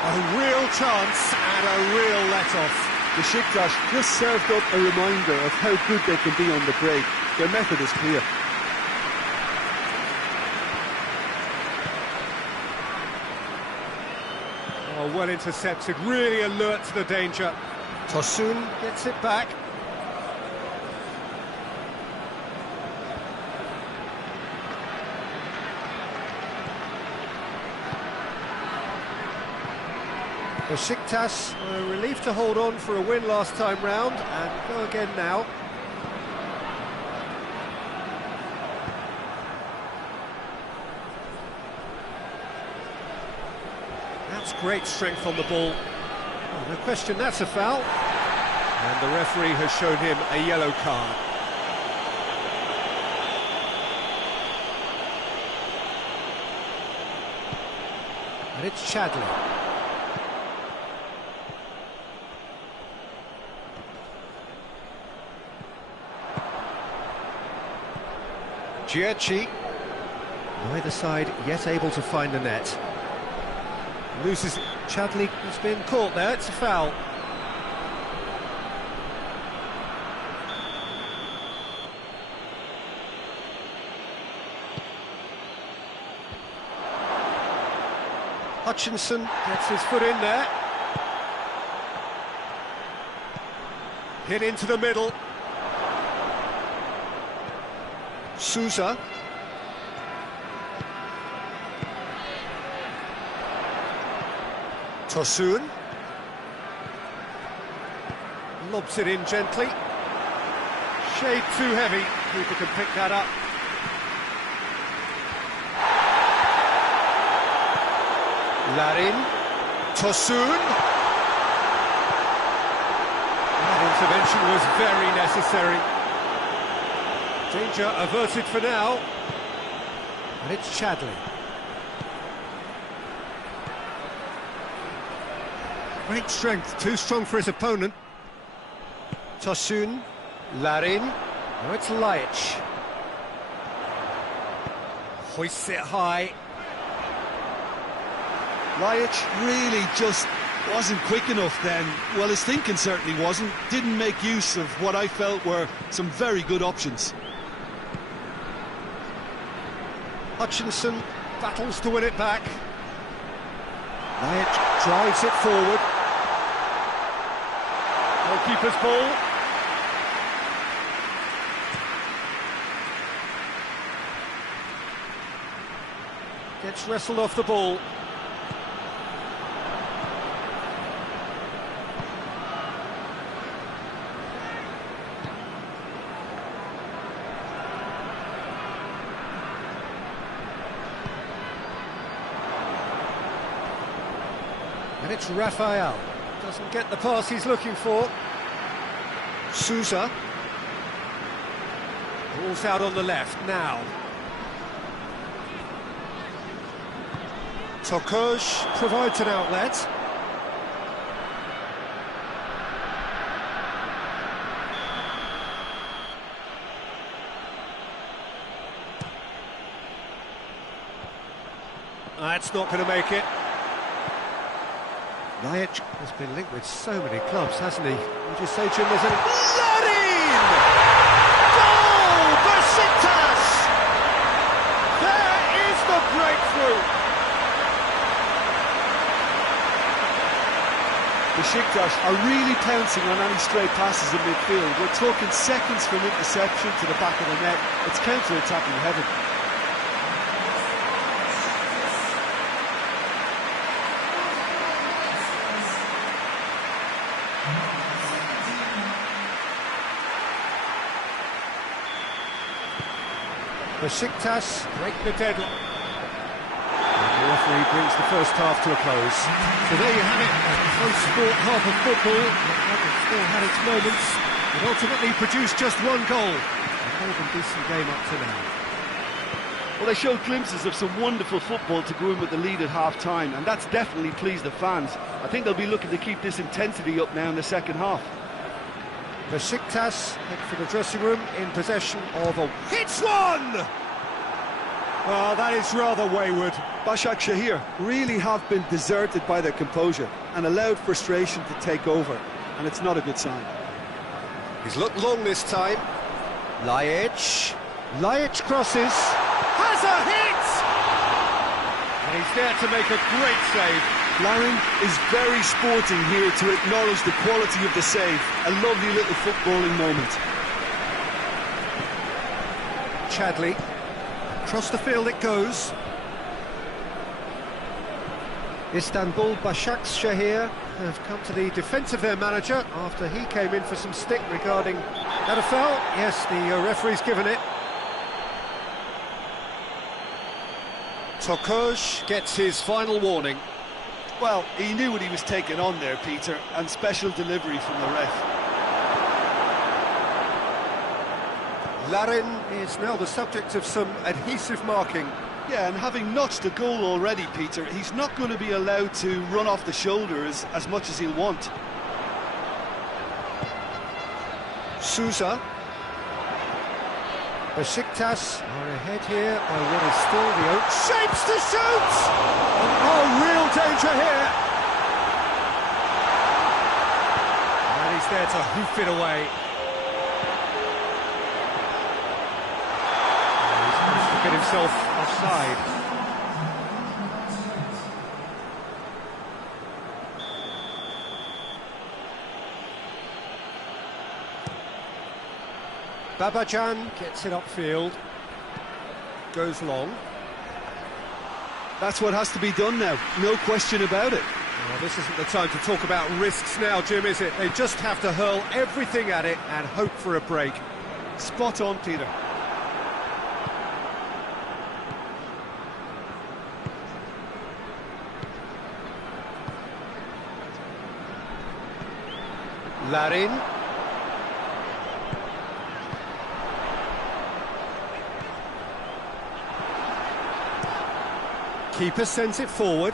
A real chance and a real let-off. Besiktas just served up a reminder of how good they can be on the break. Their method is clear. Oh, well intercepted, really alert to the danger. Tosun gets it back. Besiktas were relieved to hold on for a win last time round and go again now. That's great strength on the ball. Oh, no question, that's a foul. And the referee has shown him a yellow card. And it's Chadley. Giacchi. Neither side yet able to find the net. Loses. Chadley has been caught there, it's a foul. Hutchinson gets his foot in there. Hit into the middle. Souza. Tosun. Lobs it in gently. Shade too heavy. People can pick that up. Larin. Tosun. That intervention was very necessary. Danger averted for now. And it's Chadley. Great strength, too strong for his opponent. Tosun. Larin. Now it's Laic. Hoists it high. Laic really just wasn't quick enough then. Well, his thinking certainly wasn't. Didn't make use of what I felt were some very good options. Hutchinson battles to win it back. Laic drives it forward. Goalkeeper's ball. Gets wrestled off the ball. And it's Rafael. Doesn't get the pass he's looking for. Sousa. Ball's out on the left now. Tokuj provides an outlet. That's not going to make it. Lajic has been linked with so many clubs, hasn't he? Would you say, Jim, there's any... Larin! Goal! Besiktas! There is the breakthrough! Besiktas are really pouncing on any stray passes in midfield. We're talking seconds from interception to the back of the net. It's counter-attacking heaven. Besiktas break the deadlock. And the referee brings the first half to a close. So there you have it, a close sport half of football. It still had its moments, but ultimately produced just one goal. A more than decent game up to now. Well, they showed glimpses of some wonderful football to go in with the lead at half-time, and that's definitely pleased the fans. I think they'll be looking to keep this intensity up now in the second half. Besiktas head for the dressing room in possession of a... Hits one! Well, that is rather wayward. Başakşehir really have been deserted by their composure and allowed frustration to take over, and it's not a good sign. He's looked long this time. Lajic. Lajic crosses. Has a hit! And he's there to make a great save. Larin is very sporting here to acknowledge the quality of the save. A lovely little footballing moment. Chadli. Across the field it goes. Istanbul Başakşehir have come to the defence of their manager after he came in for some stick regarding that a foul. Yes, the referee's given it. Tokuj gets his final warning. Well, he knew what he was taking on there, Peter, and special delivery from the ref. Larin is now the subject of some adhesive marking. Yeah, and having notched the goal already, Peter, he's not going to be allowed to run off the shoulders as much as he'll want. Sousa. Besiktas are ahead here by what is still the oak. Shapes to shoot! Oh, real danger here! And he's there to hoof it away. And he's managed to get himself offside. Babacan gets it upfield, goes long. That's what has to be done now, no question about it. Well, this isn't the time to talk about risks now, Jim, is it? They just have to hurl everything at it and hope for a break. Spot on, Peter. Larin. Keeper sends it forward.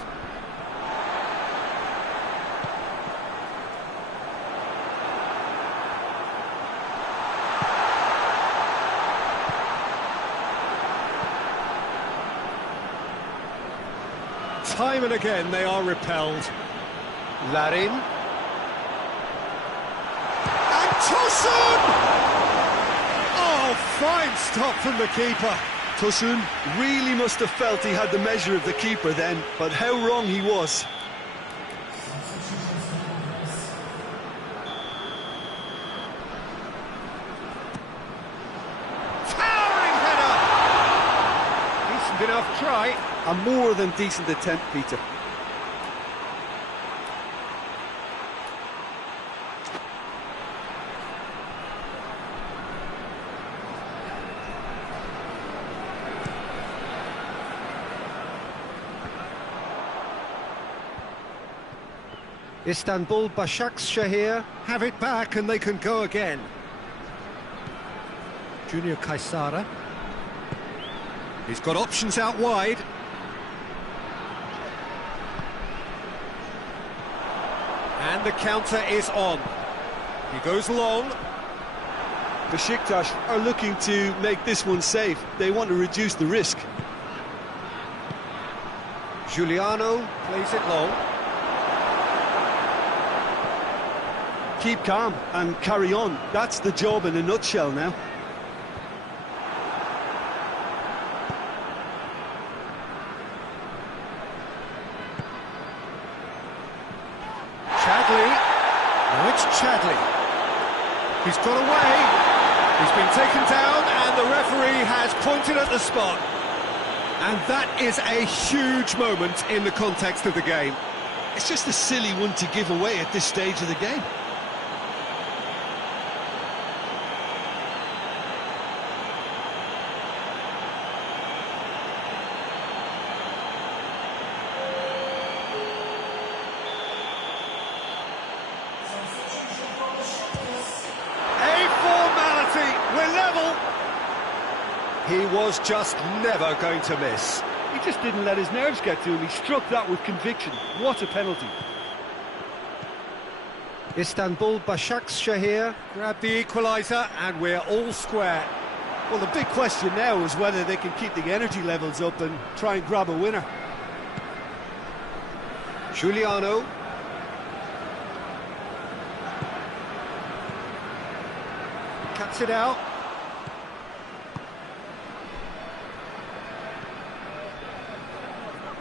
Time and again they are repelled. Larin. And Tosun! Oh, fine stop from the keeper. Tosun really must have felt he had the measure of the keeper then, but how wrong he was. Towering header! Decent enough try. A more than decent attempt, Peter. Istanbul Başakşehir have it back and they can go again. Junior Kaysara. He's got options out wide. And the counter is on. He goes long. Besiktas are looking to make this one safe. They want to reduce the risk. Giuliano plays it long. Keep calm and carry on. That's the job in a nutshell now. Chadley. Now it's Chadley. He's got away. He's been taken down and the referee has pointed at the spot. And that is a huge moment in the context of the game. It's just a silly one to give away at this stage of the game. We're level. He was just never going to miss. He just didn't let his nerves get to him. He struck that with conviction. What a penalty. Istanbul Başakşehir grab the equaliser and we're all square. Well, the big question now is whether they can keep the energy levels up and try and grab a winner. Giuliano. Cuts it out.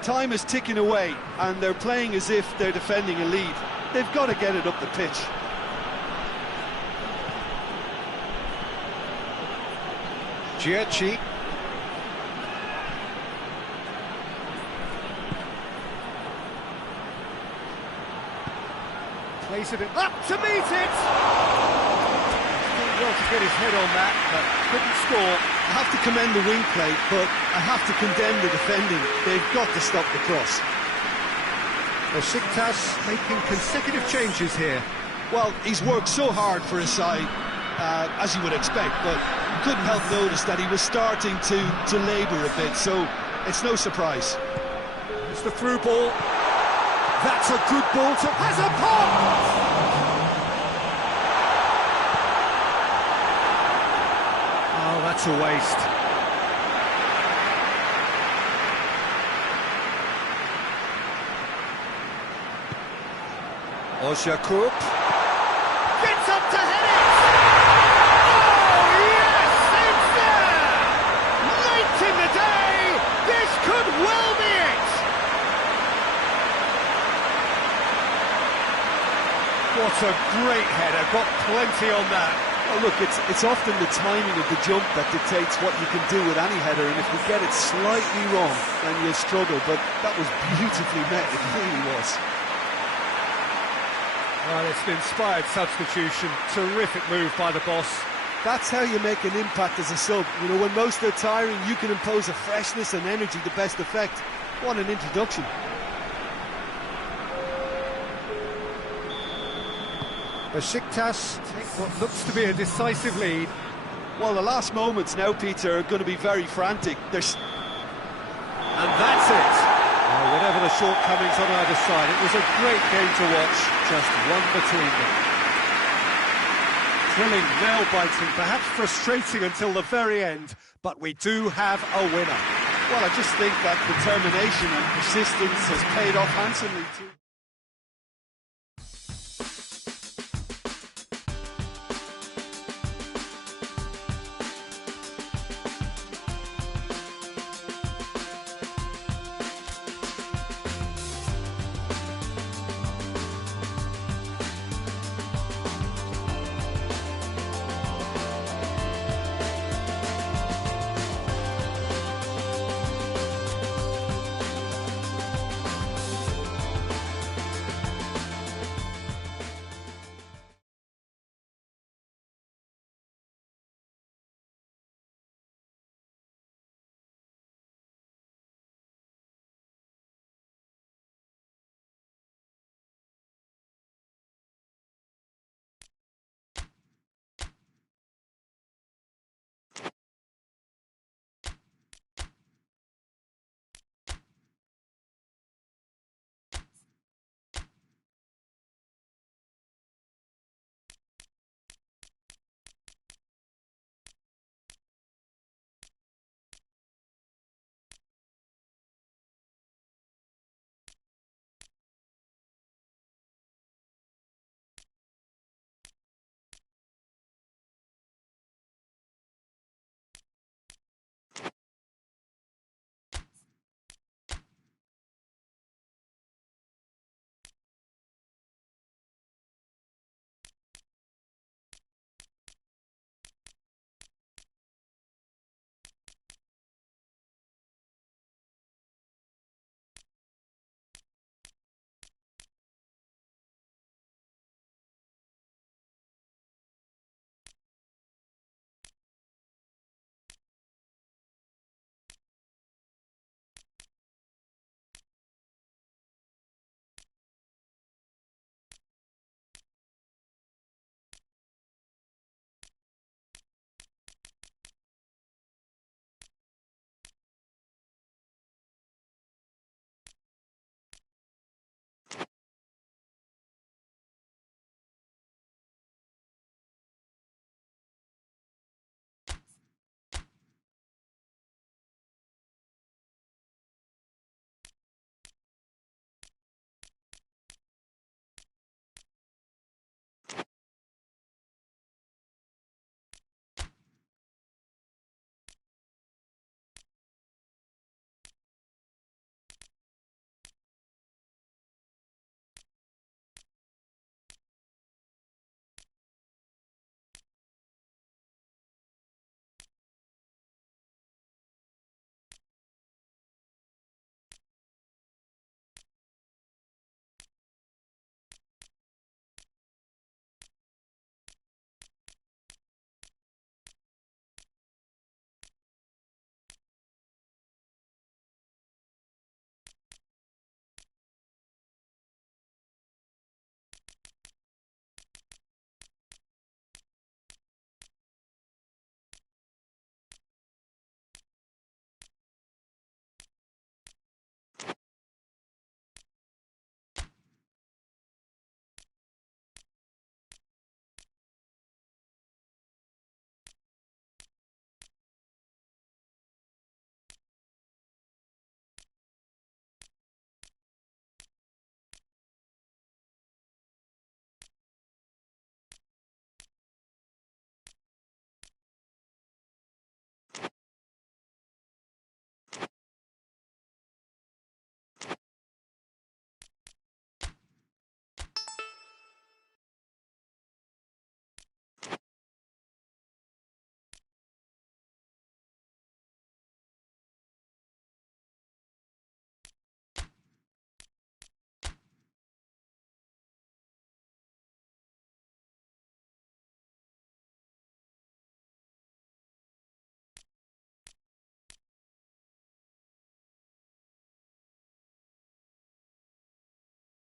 Time is ticking away and they're playing as if they're defending a lead. They've got to get it up the pitch. Giacchi. Plays it up to meet it! Well to get his head on that, but couldn't score. I have to commend the wing play, but I have to condemn the defending. They've got to stop the cross. Besiktas making consecutive changes here. Well, he's worked so hard for his side, as you would expect, but couldn't help notice that he was starting to labour a bit, so it's no surprise. It's the through ball. That's a good ball to... Has a pop! That's a waste. Ozyakup gets up to head it! Oh yes, it's there! Late in the day, this could well be it! What a great header, got plenty on that. Well, look, it's often the timing of the jump that dictates what you can do with any header, and if you get it slightly wrong, then you'll struggle, but that was beautifully met, it really was. Well, it's an inspired substitution, terrific move by the boss. That's how you make an impact as a sub. You know, when most are tiring, you can impose a freshness and energy to best effect. What an introduction. Besiktas take what looks to be a decisive lead. Well, the last moments now, Peter, are going to be very frantic. And that's it. Well, whatever the shortcomings on either side, it was a great game to watch, just one between them. Thrilling, nail-biting, perhaps frustrating until the very end, but we do have a winner. Well, I just think that determination and persistence has paid off handsomely too.